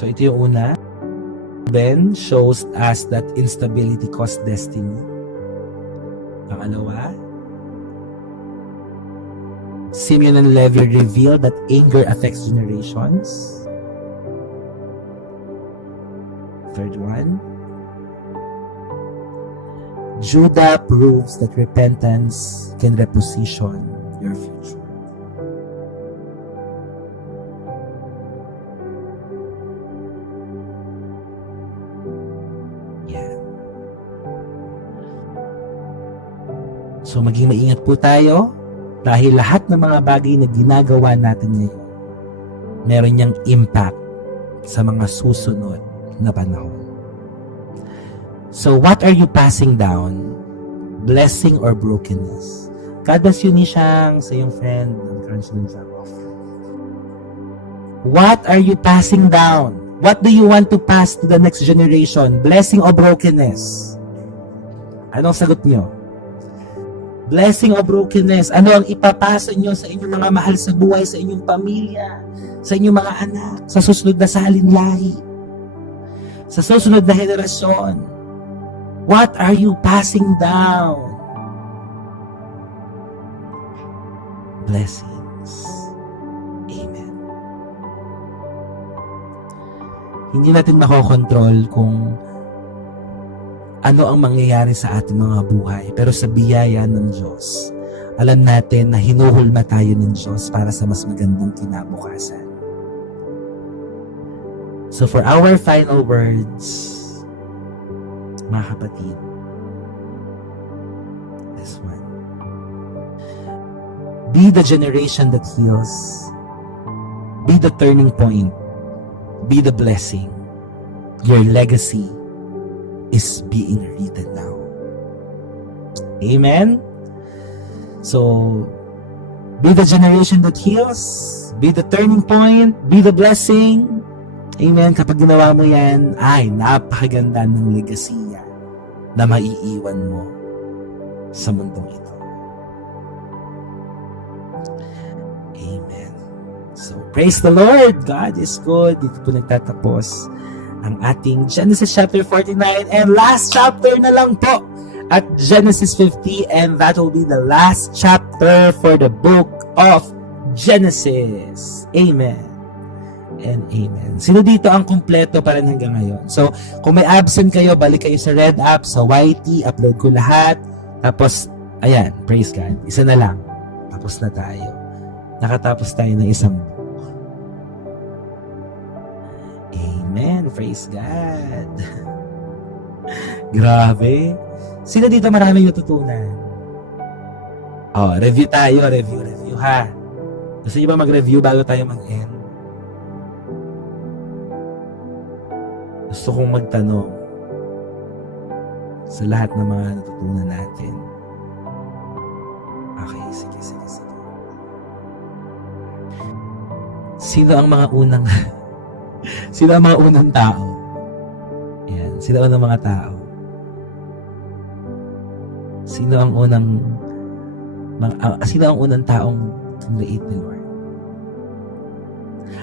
So ito yung una. Ben shows us that instability caused destiny. Pangalawa, Simeon and Levi revealed that anger affects generations. Third one, Judah proves that repentance can reposition your future. So maging maingat po tayo dahil lahat ng mga bagay na ginagawa natin ngayon, meron niyang impact sa mga susunod na panahon. So what are you passing down? Blessing or brokenness? God bless you, Nishang, sa iyong friend. What are you passing down? What do you want to pass to the next generation? Blessing or brokenness? Anong sagot niyo? Blessing o brokenness? Ano ang ipapasa nyo sa inyong mga mahal sa buhay, sa inyong pamilya, sa inyong mga anak, sa susunod na salinlahi, sa susunod na henerasyon? What are you passing down? Blessings. Amen. Hindi natin makokontrol kung ano ang mangyayari sa ating mga buhay. Pero sa biyaya ng Diyos, alam natin na hinuhulma tayo ng Diyos para sa mas magandang kinabukasan. So for our final words, mga kapatid, this one. Be the generation that heals. Be the turning point. Be the blessing. Your legacy is being written now. Amen? So, be the generation that heals, be the turning point, be the blessing. Amen? Kapag ginawa mo yan, ay, napakaganda ng legasiya na maiiwan mo sa mundong ito. Amen. So, praise the Lord! God is good. Dito po nagtatapos ang ating Genesis chapter 49 and last chapter na lang po at Genesis 50, and that will be the last chapter for the book of Genesis. Amen and amen. Sino dito ang kumpleto pa rin hanggang ngayon? So, kung may absent kayo, balik kayo sa Red App, sa YT, upload ko lahat. Tapos, ayan, praise God. Isa na lang. Tapos na tayo. Nakatapos tayo ng isang Amen. Praise God. Grabe. Sino dito maraming natutunan? Oh, review tayo. Review ha. Gusto niyo ba mag-review bago tayo mag-end? Gusto kong magtanong sa lahat ng mga natutunan natin. sige. Sino ang mga unang sino ang mga unang tao? Yan, sino ang mga tao? Sino ang unang taong tinreat ni Lord?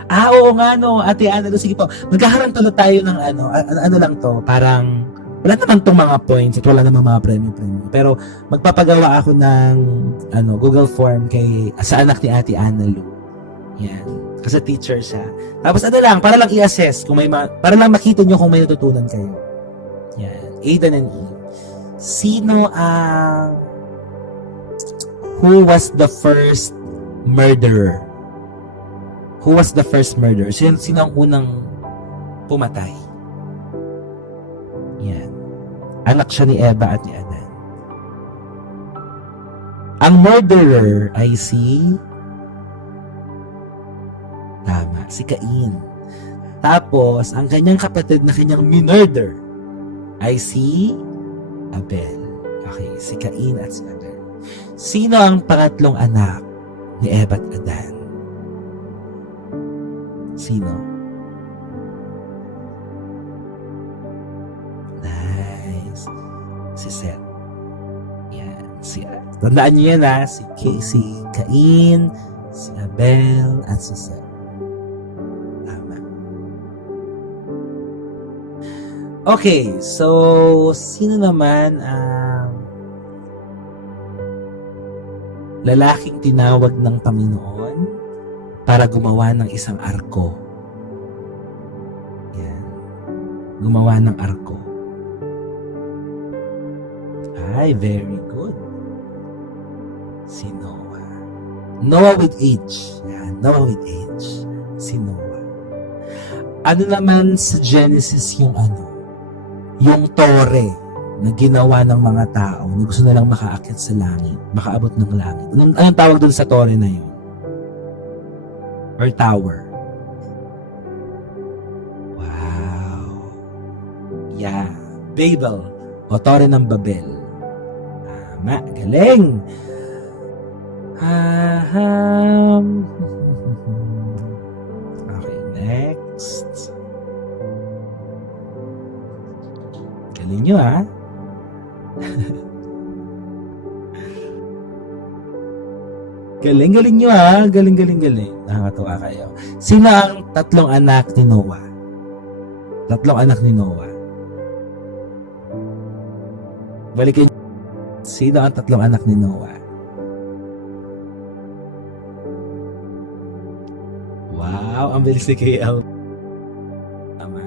Oo nga, no. Ate Ana, sige po. Magkakaroon tuloy tayo ng ano lang to, parang, wala naman tong mga points at wala namang mga premyo. Pero, magpapagawa ako ng, Google form sa anak ni Ate Ana Lu. Yan. Kasi teacher siya. Tapos para lang i-assess, para lang makita nyo kung may natutunan kayo. Yan. Aiden and Eve. Sino who was the first murderer? Who was the first murderer? Sino ang unang pumatay? Yan. Anak siya ni Eva at ni Adan. Ang murderer ay si Cain. Tapos, ang kanyang kapatid na kanyang minurder ay si Abel. Okay, si Cain at si Abel. Sino ang pangatlong anak ni Eva at Adan? Sino? Nice. Si Seth. Yan. Tandaan niyo yan, si Cain, si Abel, at si Seth. Tama. Okay, so sino naman ang lalaking tinawag ng Panginoon para gumawa ng isang arko? Yan. Gumawa ng arko. Ay, very good. Si Noah. Noah with H. Yan, Noah with H. Si Noah. Ano naman sa Genesis yung tore na ginawa ng mga tao na gusto nilang makaakyat sa langit, makaabot ng langit. Anong tawag doon sa tore na yun? Or tower? Wow. Yeah. Babel. O tore ng Babel. Tama. Galing. Okay, next. Galing nyo, ha? Galing nyo, ha? Galing. Nakakatuwa kayo. Sino ang tatlong anak ni Noah? Tatlong anak ni Noah. Balikin. Sino ang tatlong anak ni Noah? Wow, ang bilis ni KL. Tama.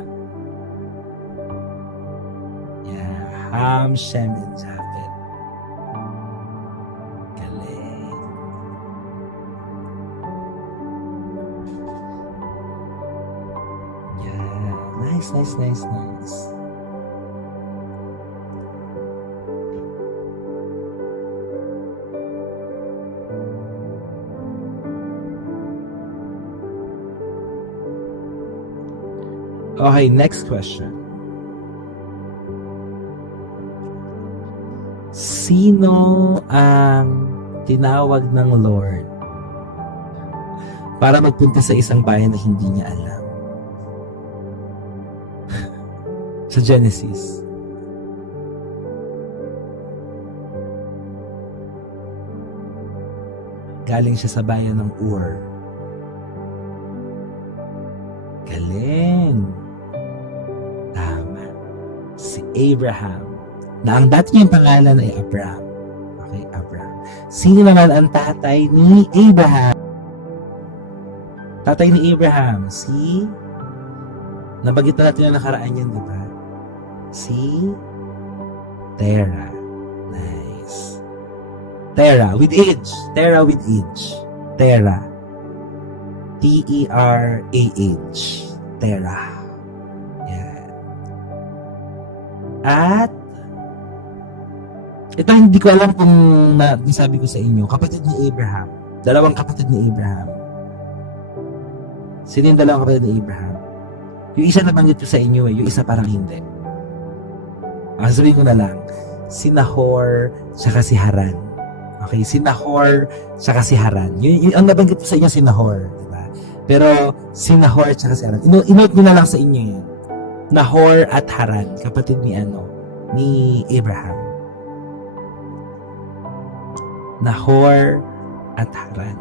Yeah, Ham, Shem, and Japheth. Galing. Yeah, nice. Okay, next question. Sino ang tinawag ng Lord para magpunta sa isang bayan na hindi niya alam? Sa Genesis. Galing siya sa bayan ng Ur. Galing. Tama. Si Abraham. Na ang dati niyang pangalan ay Abraham. Okay, Abraham. Sino naman ang tatay ni Abraham? Tatay ni Abraham, nabanggit na natin na nakaraan yan, di ba? Si Terah. Nice. Terah with H. Terah with H. Terah. T-E-R-A-H. Terah. Yan. At ito hindi ko alam kung nasabi ko sa inyo, kapatid ni Abraham. Dalawang kapatid ni Abraham. Sino yung dalawang kapatid ni Abraham? Yung isa nabanggit ko sa inyo yung isa parang hindi. Sabihin ko na lang, si Nahor tsaka si Haran. Okay, si Nahor tsaka si Haran. Yun ang nabanggit ko sa inyo, si Nahor. Diba? Pero si Nahor tsaka si Haran. Inote nyo na lang sa inyo yan. Nahor at Haran, kapatid ni ni Abraham. Nahor at Haran.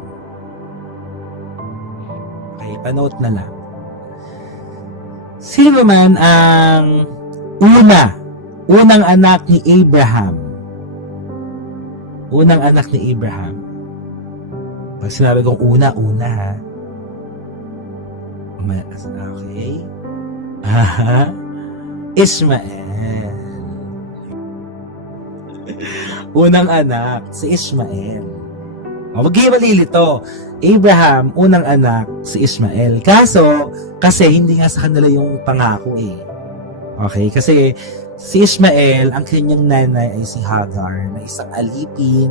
Okay, panote na lang. Sino man ang unang anak ni Abraham? Unang anak ni Abraham. Pag sinabi kong una ha. Okay. Ismael. Unang anak, si Ismael. Huwag kayo malilito. Abraham, unang anak, si Ismael. Kasi hindi nga sa kanila yung pangako eh. Okay? Kasi si Ismael, ang kanyang nanay ay si Hagar, na isang alipin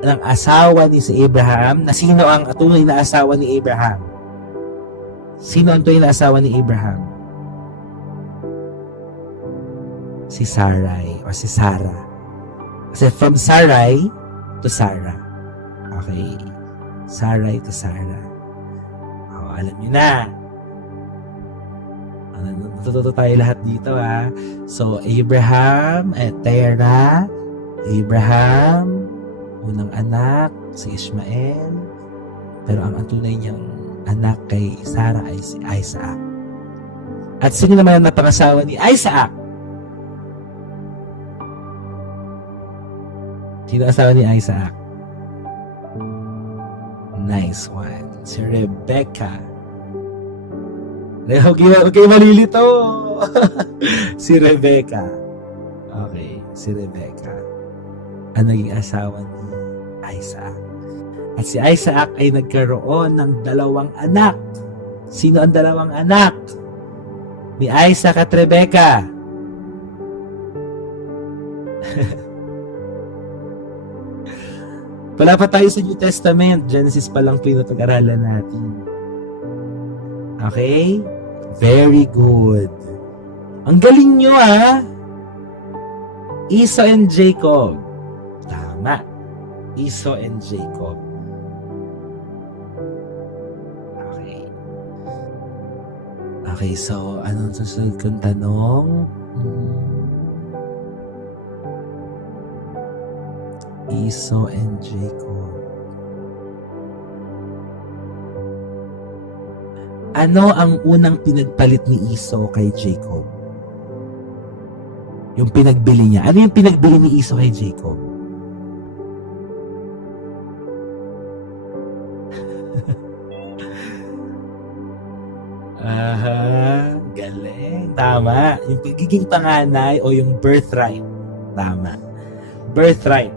ng asawa ni si Abraham. Na sino ang tunay na asawa ni Abraham? Sino ang tunay na asawa ni Abraham? Si Sarai or si Sarah. Kasi from Sarai to Sarah. Okay. Sarai to Sarah. Alam niyo na. Natututo tayo lahat dito ha. So, Abraham at Terah. Abraham, unang anak, si Ishmael. Pero ang tunay niyang anak kay Sarah ay si Isaac. At sino naman ang napangasawa ni Isaac? Sino asawa ni Isaac? Nice one. Si Rebecca. Okay, malilito. Si Rebecca. Okay, si Rebecca. Ang naging asawa ni Isaac. At si Isaac ay nagkaroon ng 2 anak. Sino ang 2 anak? Ni Isaac at Rebecca. Wala pa tayo sa New Testament. Genesis pa lang pinapag-aralan natin. Okay? Very good. Ang galing nyo Esau and Jacob. Tama. Esau and Jacob. Okay. Okay, so anong susunod kong tanong? Esau and Jacob. Ano ang unang pinagpalit ni Esau kay Jacob? Yung pinagbili niya. Ano yung pinagbili ni Esau kay Jacob? Galing. Tama. Yung pagiging panganay o yung birthright. Tama. Birthright.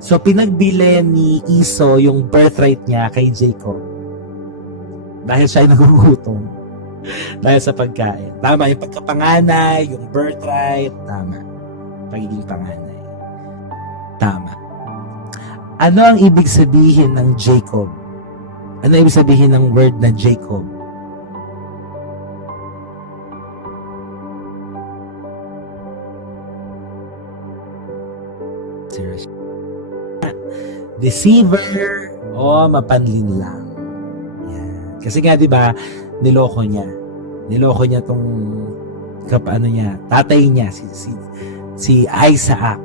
So, pinagbili ni Esau yung birthright niya kay Jacob. Dahil siya ay nagugutom. Dahil sa pagkain. Tama, yung pagkapanganay, yung birthright, tama. Pagiging panganay. Tama. Ano ang ibig sabihin ng Jacob? Ano ang ibig sabihin ng word na Jacob? Seriously. Deceiver o mapanlin lang. Yan. Kasi nga 'di ba, niloko niya tong tatay niya si Isaac.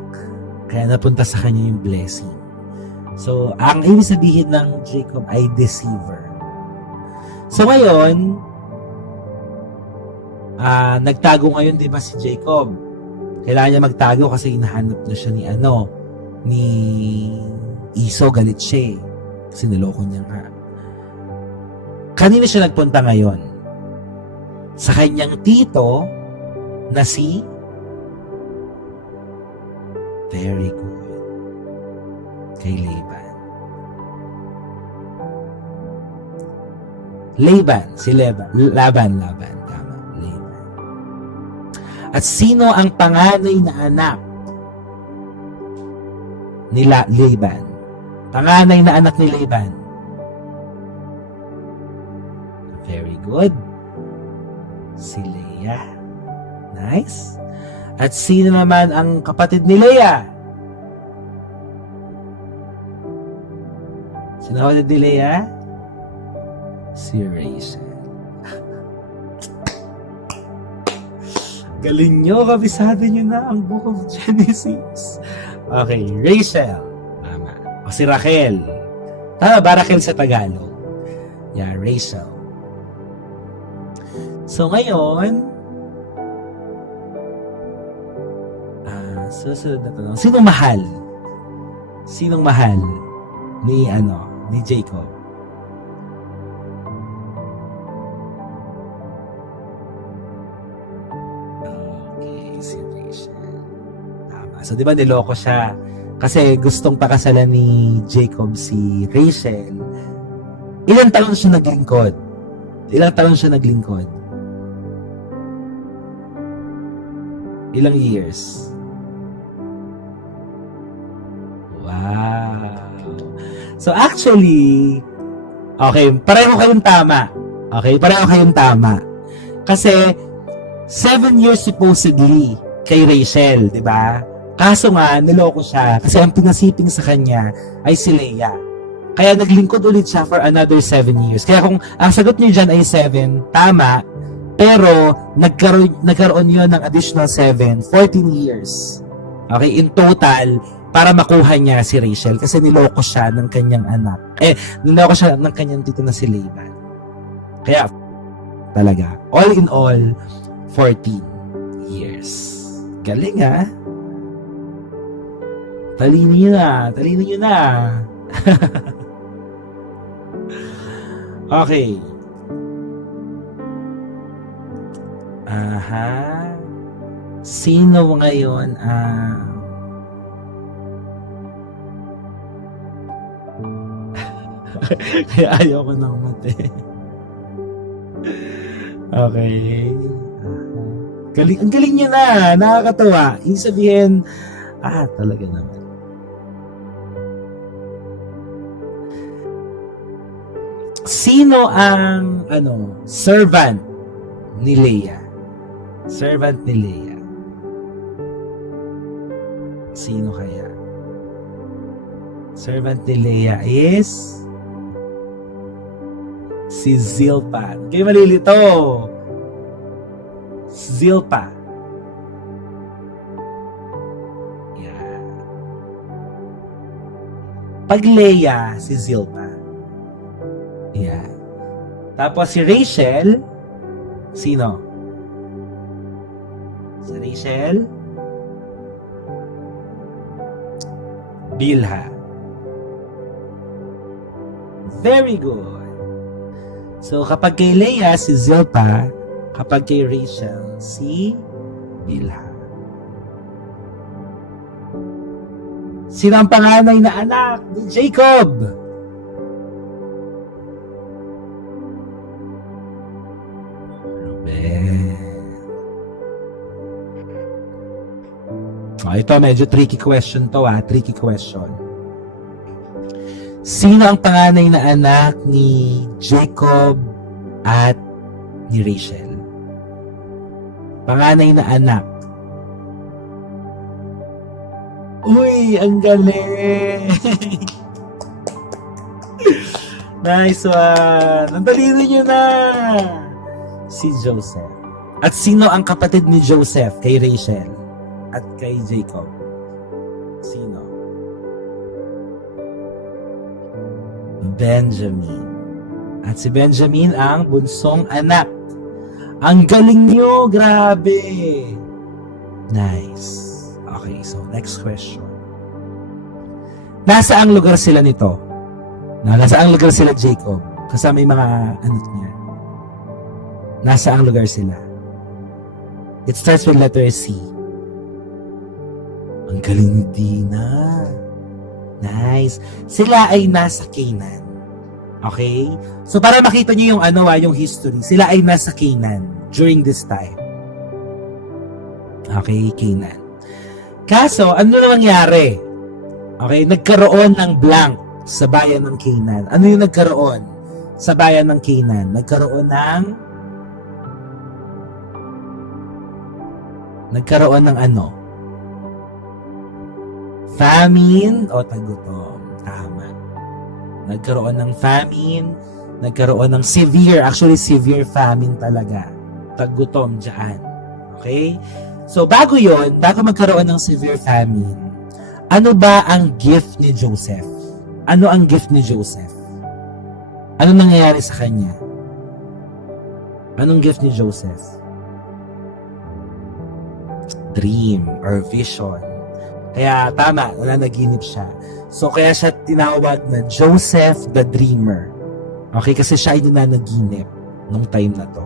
Kaya napunta sa kanya yung blessing. So, ang ibig sabihin ng Jacob ay deceiver. So ngayon, nagtago ngayon 'di ba si Jacob? Kailangan niya magtago kasi hinahanap na siya ni Esau, galit siya kasi niloko niya nga. Kanina siya nagpunta ngayon? Sa kanyang tito na si very good kay Laban. Laban, tama, Laban. At sino ang panganay na anak ni Laban? Panganay na anak ni Laban. Very good. Si Leah. Nice. At sino naman ang kapatid ni Leah? Sino ulit ni Leia? Si Rachel. Galing nyo, kabisado nyo na ang Book of Genesis. Okay, Rachel. Tama. O si Rachel. Tama ba Rachel sa Tagalog? Yeah, Rachel. So ngayon, susunod na tanong. Sinong mahal? Sinong mahal ni Jacob? Okay, si Rachel. Tama. So, di ba niloko siya? Kasi gustong pakasalan ni Jacob si Rachel. Ilang taon siya naglingkod? Ilang years? Wow. So actually, okay, pareho kayong tama. Kasi 7 years supposedly kay Rachel, di ba? Kaso nga, niloko siya kasi ang pinasiping sa kanya ay si Leia. Kaya naglingkod ulit siya for another 7 years. Kaya kung ang sagot niyo dyan ay 7, tama, pero nagkaroon yun ng additional 7, 14 years. Okay, in total, para makuha niya si Rachel kasi niloko siya ng kanyang anak. Niloko siya ng kanyang tito na si Laban. Kaya, talaga, all in all, 14 years. Galing ha? Talino nyo na. Okay. Aha. Sino ngayon kaya ayaw ko ng mate. Okay. Ang galing niya na. Nakakatawa. Ibig sabihin, talaga naman. Sino ang, servant ni Leia? Servant ni Leia. Sino kaya? Servant ni Leia is si Zilpah. Kayo malilito. Zilpah. Yeah. Pag Leia, si Zilpah. Yeah. Tapos si Rachel, sino? Si Rachel? Bilha. Very good. So, kapag kay Leia, si Zilpah. Kapag kay Rachel, si Bilha. Sino ang panganay na anak ni Jacob? Ito medyo tricky question to tricky question. Sino ang panganay na anak ni Jacob at ni Rachel? Panganay na anak. Uy, ang galing! Nice one! Ang talino nyo na! Si Joseph. At sino ang kapatid ni Joseph kay Rachel at kay Jacob? Sino? Benjamin. At si Benjamin ang bunsong anak. Ang galing nyo! Grabe! Nice. Okay, so next question. Nasaang lugar sila nito? Nasaang lugar sila Jacob? Kasama yung mga anak niya. Nasaang lugar sila? It starts with letter C. Ang galing ni Dina. Nice. Sila ay nasa Canaan. Okay? So para makita niyo yung yung history, sila ay nasa Canaan during this time. Okay, Canaan. Kaso, ano na nangyari? Okay, nagkaroon ng blank sa bayan ng Canaan. Ano yung nagkaroon sa bayan ng Canaan? Nagkaroon ng ano? Famine o tagutom. Tama. Nagkaroon ng famine, nagkaroon ng severe famine talaga. Taggutom dyan. Okay? So, bago magkaroon ng severe famine, ano ba ang gift ni Joseph? Ano ang gift ni Joseph? Ano nangyayari sa kanya? Anong gift ni Joseph? Dream or vision. Kaya tama, nananaginip siya. So kaya siya tinawag na Joseph the Dreamer. Okay, kasi siya ay nananaginip nung time na to.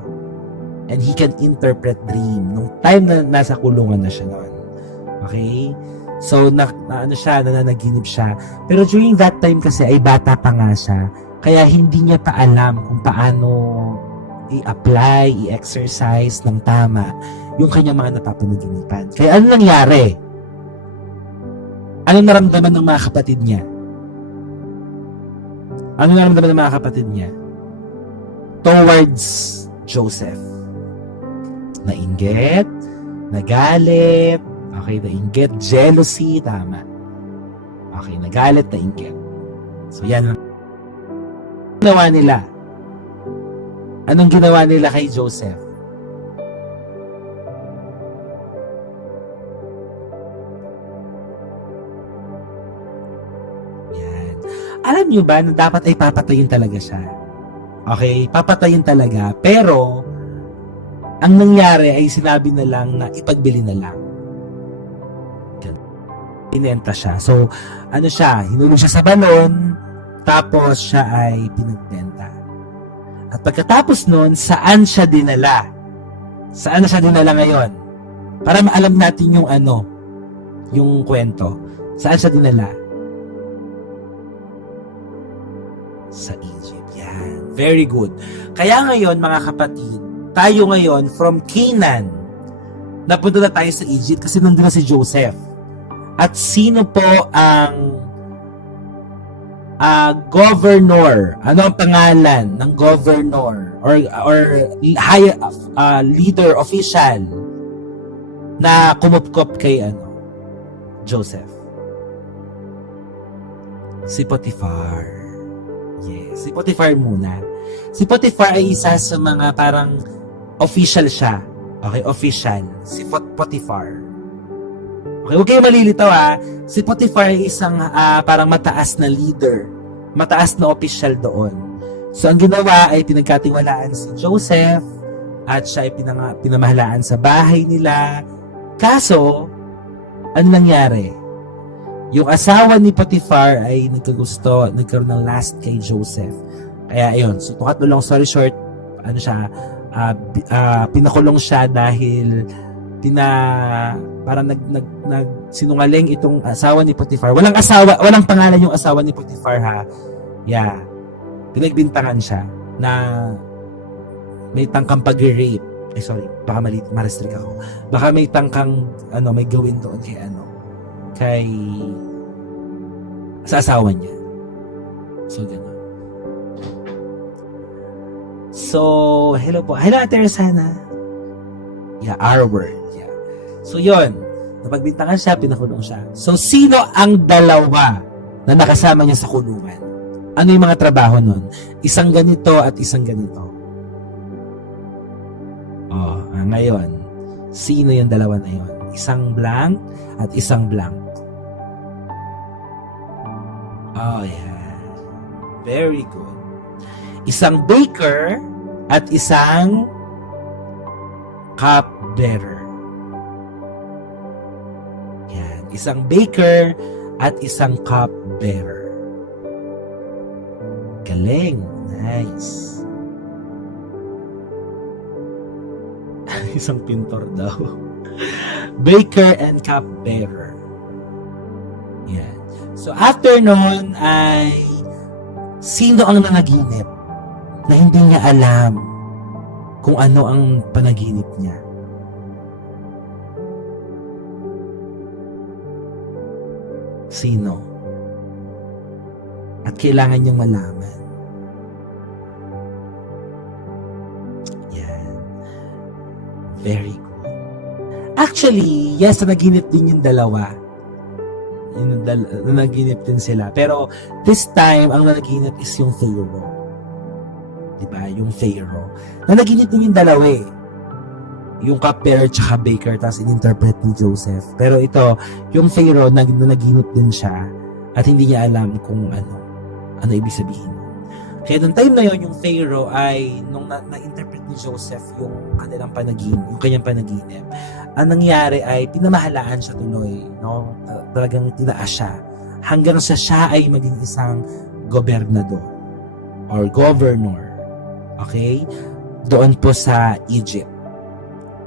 And he can interpret dream nung time na nasa kulungan na siya noon. Okay? So nananaginip siya. Pero during that time kasi ay bata pa nga siya. Kaya hindi niya pa alam kung paano i-apply, i-exercise ng tama yung kanyang mga napapanaginipan. Kaya ano nangyari? Ano naramdaman ng mga kapatid niya? Ano naramdaman ng mga kapatid niya? Towards Joseph. Nainggit, nagalit, okay, nainggit, jealousy, tama. Okay, nagalit, nainggit. So yan ang ginawa nila. Anong ginawa nila kay Joseph? Yan. Alam nyo ba na dapat ay papatayin talaga siya? Okay, papatayin talaga. Pero, ang nangyari ay sinabi na lang na ipagbili na lang. Inenta siya. So, ano siya? Hinulog siya sa balon, tapos siya ay pinagbenta. At pagkatapos nun, saan siya dinala? Saan na siya dinala ngayon? Para maalam natin yung yung kwento. Saan siya dinala? Sa Egypt. Yan. Very good. Kaya ngayon, mga kapatid, tayo ngayon from Canaan, napunta na tayo sa Egypt kasi nandun na si Joseph. At sino po ang governor? Ano ang pangalan ng governor or high leader official na kumupkop kay Joseph? Si Potiphar. Yes, si Potiphar muna. Si Potiphar ay isa sa mga parang official siya. Okay, official. Si Potiphar. Okay, huwag kayo malilitaw Si Potiphar ay isang parang mataas na leader, mataas na official doon. So ang ginawa ay pinagkatiwalaan si Joseph at siya ay pinamahalaan sa bahay nila. Kaso, ano nangyari? Yung asawa ni Potiphar ay nagkaroon ng last kay Joseph. Kaya ayun, so to cut the long story short, pinakulong siya dahil parang sinungaling itong asawa ni Potiphar. Walang pangalan yung asawa ni Potiphar Yeah. Pinagbintangan siya na may tangkang pag-rape. Sorry, baka ma-restrict ako. Baka may tangkang may gawin doon kay sa asawa niya. So gano'n. So, hello po. Hello, Ate Rosana. Yeah, our word. Yeah. So, yun. Napagbintangan siya, pinakulong siya. So, sino ang dalawa na nakasama niya sa kulungan? Ano yung mga trabaho nun? Isang ganito at isang ganito. Ngayon, sino yung dalawa na yun? Isang blank at isang blank. Oh, yeah. Very good. Isang baker at isang cupbearer. Yan. Isang baker at isang cupbearer. Galing. Nice. Isang pintor daw. Baker and cupbearer. Yan. So, after nun ay sino ang nanaginip na hindi niya alam kung ano ang panaginip niya? Sino? At kailangan niyang malaman. Yan. Very good. Actually, yes, nanaginip din yung dalawa. Yung nanaginip din sila. Pero this time, ang nanaginip is yung Pharaoh. Diba? Yung Pharaoh. Nanaginip din yung dalawa eh. Yung cupbearer tsaka baker, tapos in-interpret ni Joseph. Pero ito, yung Pharaoh, nanaginip din siya at hindi niya alam kung ano ibig sabihin. Kaya nung time na yon yung Pharaoh ay, nung na-interpret ni Joseph yung kanyang panaginip, ang nangyari ay pinamahalaan siya tuloy, no? Talagang tinaas siya hanggang siya ay maging isang gobernador or governor. Okay? Doon po sa Egypt.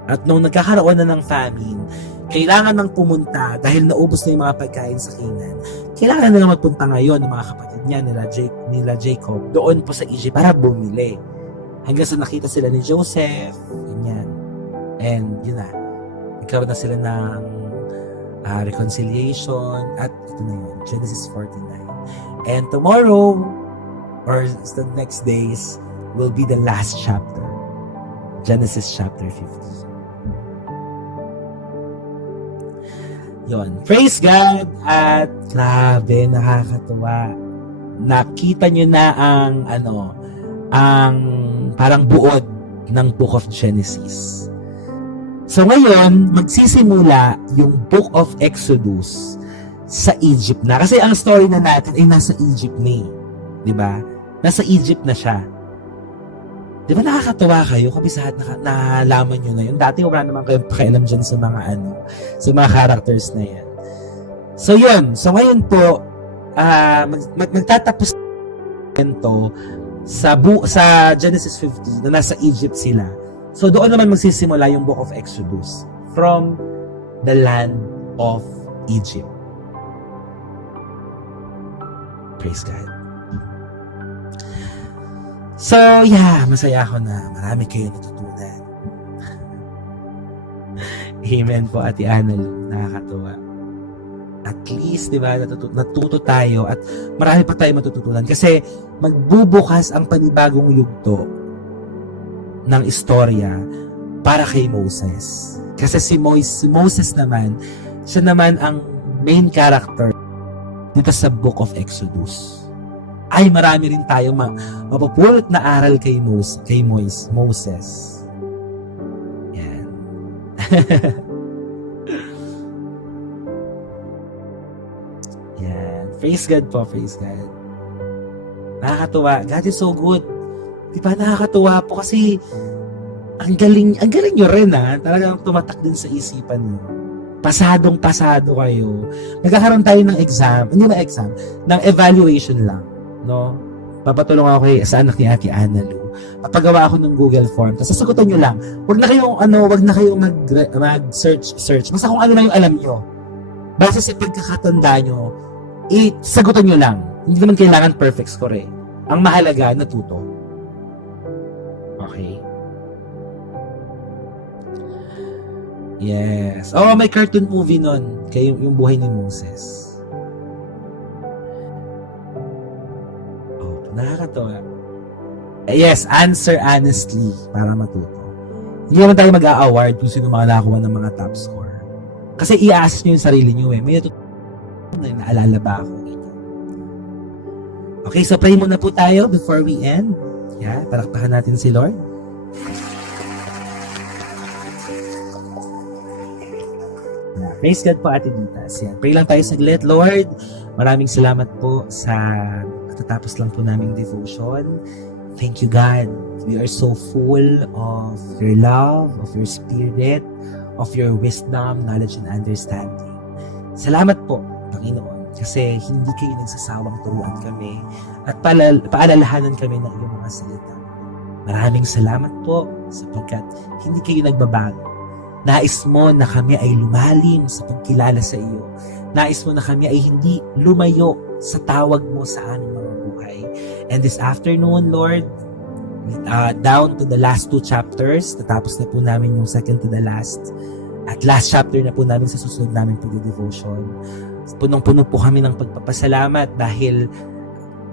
At nung nagkakaroon na ng famine, kailangan nang pumunta dahil naubos na yung mga pagkain sa Canaan. Kailangan na lang magpunta ngayon ng mga kapatid niya nila Jacob doon po sa Egypt para bumili. Hanggang sa nakita sila ni Joseph, ganyan. And yun na, nagkaroon na sila ng reconciliation at ito na yun, Genesis 49. And tomorrow, or the next days, will be the last chapter, Genesis chapter 50. Yon. Praise God! At grabe, nakakatuwa. Nakita nyo na ang parang buod ng Book of Genesis. So ngayon, magsisimula yung Book of Exodus sa Egypt na. Kasi ang story na natin ay nasa Egypt na eh. Diba? Nasa Egypt na siya. Di ba nakakatawa kayo? Kabisahat nalaman nyo na yun. Dati wala naman kayong pakialam dyan sa mga sa mga characters na yan. So yun. So ngayon po, magtatapos ito sa Genesis 50 na nasa Egypt sila. So doon naman magsisimula yung Book of Exodus from the land of Egypt. Praise God. So, yeah, masaya ako na marami kayo natutunan. Amen po, Ate Annalyn. Nakakatuwa. At least, di ba, natuto tayo at marami pa tayo matututunan kasi magbubukas ang panibagong yugto ng istorya para kay Moses. Kasi si Moses naman, siya naman ang main character dito sa Book of Exodus. Ay marami rin tayong mapupulot na aral kay Moses. Yan. Yan. Praise God po, praise God. Nakakatuwa. God is so good. Di ba nakakatuwa po kasi ang galing nyo rin talagang tumatak din sa isipan nyo. Pasadong-pasado kayo. Magkakaroon tayo ng exam, hindi na exam, ng evaluation lang. No? Papatulong ako sa anak ni Ate Annalyn. Papagawa ako ng Google form. Tapos sasagutan nyo lang. Wag na kayong mag-search. Basta kung ano lang yung alam nyo. Basta sa pagkakatanda nyo, sagutan nyo lang. Hindi naman kailangan perfect score eh. Ang mahalaga, natuto. Okay. Yes. Oh, may cartoon movie nun. Yung buhay ni Moses. Nakakatawa. Yes, answer honestly para matuto. Hindi naman tayo mag-a-award kung sino mga nakakuha ng mga top score. Kasi i-assess nyo yung sarili nyo eh. May naalala ba ako? Okay, so pray muna po tayo before we end. Yeah, palakpakan natin si Lord. Praise God po, Ate Ditas. Yan. Pray lang tayo saglit. Lord, maraming salamat po sa tatapos lang po naming devotion. Thank you, God. We are so full of your love, of your spirit, of your wisdom, knowledge, and understanding. Salamat po, Panginoon, kasi hindi kayo nagsasawang turuan kami at paalalahanan kami ng iyong mga salita. Maraming salamat po sapagkat hindi kayo nagbabago. Nais mo na kami ay lumalim sa pagkilala sa iyo. Nais mo na kami ay hindi lumayo sa tawag mo sa aming mga buhay. And this afternoon, Lord, down to the last 2 chapters, natapos na po namin yung second to the last. At last chapter na po namin sa susunod namin pag-devotion. Punong-puno po kami ng pagpapasalamat dahil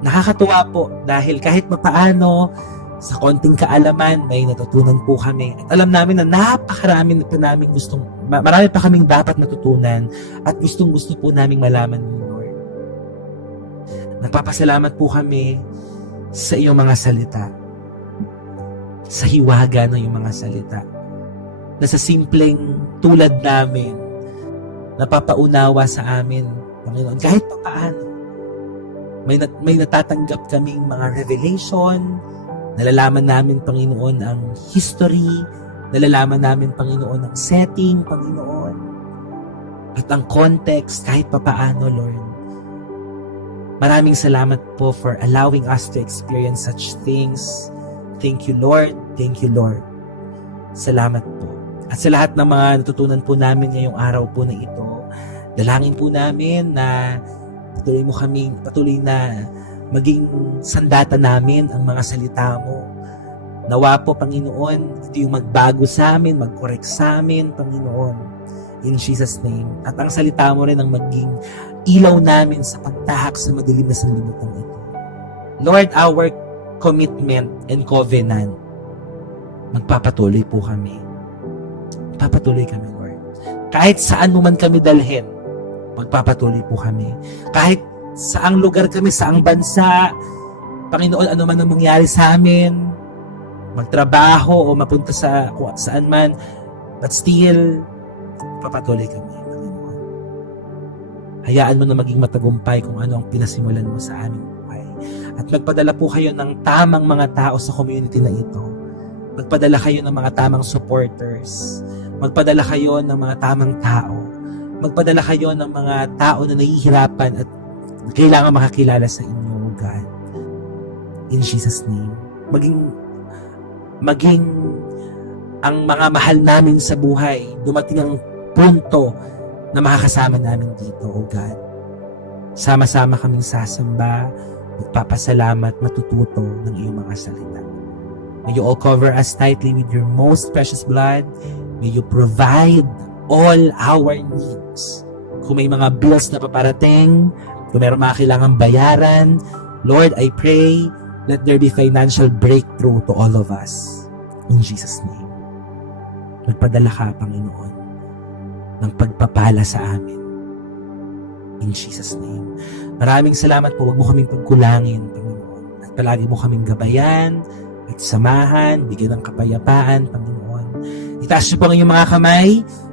nakakatuwa po dahil kahit mapaano sa konting kaalaman may natutunan po kami at alam namin na napakarami na po namin gustong marami pa kaming dapat natutunan at gustong-gusto po naming malaman mo, Lord. Nagpapasalamat po kami sa iyong mga salita, sa hiwaga ng iyong mga salita, na sa simpleng tulad namin, napapaunawa sa amin, Panginoon, kahit pa paano. May natatanggap kaming mga revelation, nalalaman namin, Panginoon, ang history, nalalaman namin, Panginoon, ang setting, Panginoon, at ang context, kahit pa paano, Lord. Maraming salamat po for allowing us to experience such things. Thank you, Lord. Thank you, Lord. Salamat po. At sa lahat ng mga natutunan po namin ngayong araw po na ito, dalangin po namin na patuloy na maging sandata namin ang mga salita mo. Nawa po, Panginoon, ito yung magbago sa amin, mag-correct sa amin, Panginoon. In Jesus' name. At ang salita mo rin ang maging ilaw namin sa pagtahak sa madilim na sanlibutan ito. Lord, our commitment and covenant, magpapatuloy po kami. Magpapatuloy kami, Lord. Kahit saan mo man kami dalhin, magpapatuloy po kami. Kahit saang lugar kami, saang bansa, Panginoon, ano man ang mangyari sa amin, magtrabaho o mapunta sa saan man, but still, papatuloy kami, Panginoon. Hayaan mo na maging matagumpay kung ano ang pinasimulan mo sa aming buhay. At magpadala po kayo ng tamang mga tao sa community na ito. Magpadala kayo ng mga tamang supporters. Magpadala kayo ng mga tamang tao. Magpadala kayo ng mga tao na nahihirapan at kailangan makakilala sa inyo, God. In Jesus' name. Maging ang mga mahal namin sa buhay, dumating ang punto na makakasama namin dito, O God. Sama-sama kaming sasamba, magpapasalamat, matututo ng iyong mga salita. May you all cover us tightly with your most precious blood. May you provide all our needs. Kung may mga bills na paparating, kung mayroong mga kailangang bayaran, Lord, I pray, let there be financial breakthrough to all of us. In Jesus' name. Magpadala ka, Panginoon, ng pagpapala sa amin. In Jesus' name. Maraming salamat po. Huwag mo kaming pagkulangin, Panginoon. At palagi mo kaming gabayan at samahan, bigyan ng kapayapaan, Panginoon. Itaas niyo po ang inyong mga kamay.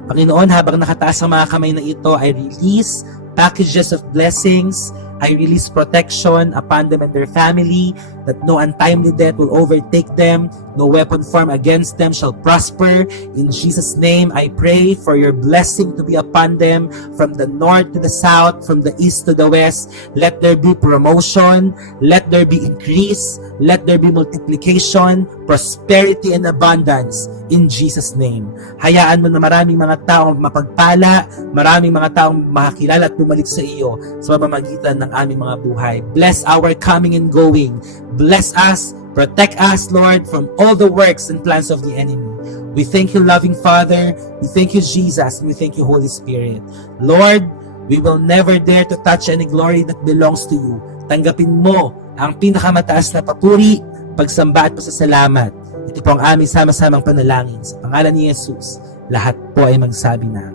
Panginoon, habang nakataas ang mga kamay na ito, I release packages of blessings. I release protection upon them and their family, that no untimely death will overtake them, no weapon formed against them shall prosper. In Jesus' name, I pray for your blessing to be upon them from the north to the south, from the east to the west. Let there be promotion, let there be increase, let there be multiplication, prosperity, and abundance. In Jesus' name. Hayaan mo na maraming mga taong mapagpala, maraming mga taong makakilala at bumalik sa iyo sa pamamagitan ng aming mga buhay. Bless our coming and going. Bless us, protect us, Lord, from all the works and plans of the enemy. We thank you, loving Father. We thank you, Jesus. And we thank you, Holy Spirit. Lord, we will never dare to touch any glory that belongs to you. Tanggapin mo ang pinakamataas na papuri, pagsamba at pasasalamat. Ito po ang aming sama-samang panalangin. Sa pangalan ni Jesus, lahat po ay magsabi ng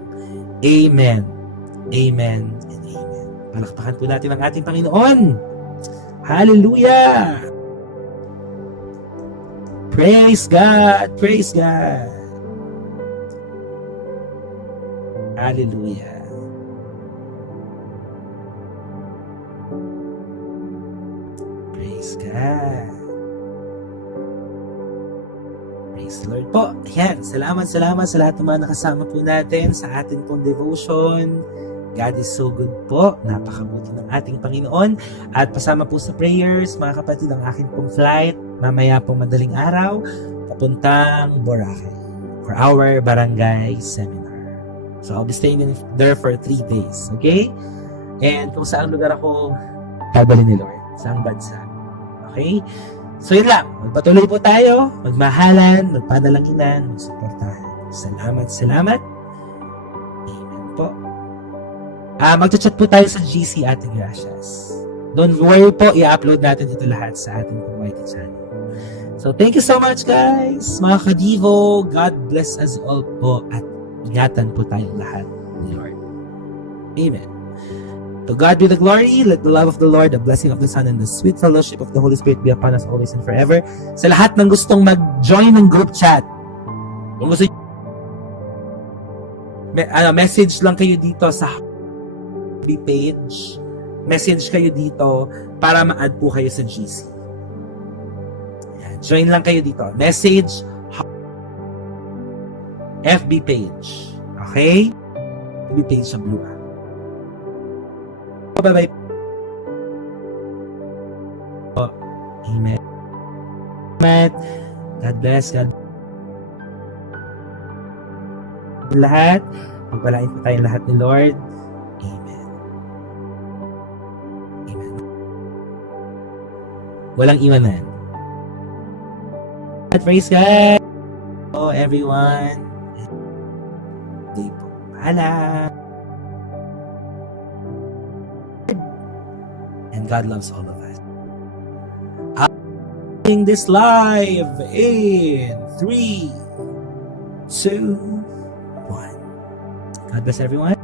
Amen, Amen, and Amen. Palakpakan po natin ang ating Panginoon. Hallelujah! Praise God! Praise God! Hallelujah! Praise God! Praise the Lord po. Ayan, salamat sa lahat ng mga nakasama po natin sa ating pong devotion. God is so good po. Napakabuti ng ating Panginoon. At pasama po sa prayers, mga kapatid, ang aking pong flight, mamaya pong madaling araw, papuntang Boracay for our barangay seminar. So I'll be staying there for 3 days. Okay? And kung saan lugar ako, dadalhin ni Lord. Saang bansa. Okay? So yun lang. Magpatuloy po tayo, magmahalan, magpanalanginan, magsuportahan. Salamat. Amen po. Magchat-chat po tayo sa GC Ate Gracias. Don't worry po, i-upload natin ito lahat sa ating YT channel. So thank you so much, guys. Mga kadivo, God bless us all po at ingatan po tayong lahat ni Lord. Amen. To God be the glory, let the love of the Lord, the blessing of the Son, and the sweet fellowship of the Holy Spirit be upon us always and forever. Sa lahat ng gustong mag-join ng group chat, kung gusto message lang kayo dito sa page. Message kayo dito para ma-add po kayo sa GC. Yan. Join lang kayo dito. Message FB page. Okay? FB page sa Blue App. Bye-bye. Amen. Amen. God bless. God lahat. Pagpalain po tayong lahat ni Lord. Amen. Amen. Walang iwanan. Praise God. Oh, everyone. Day po. Paalam. And God loves all of us. I'm doing this live in 3, 2, 1. God bless everyone.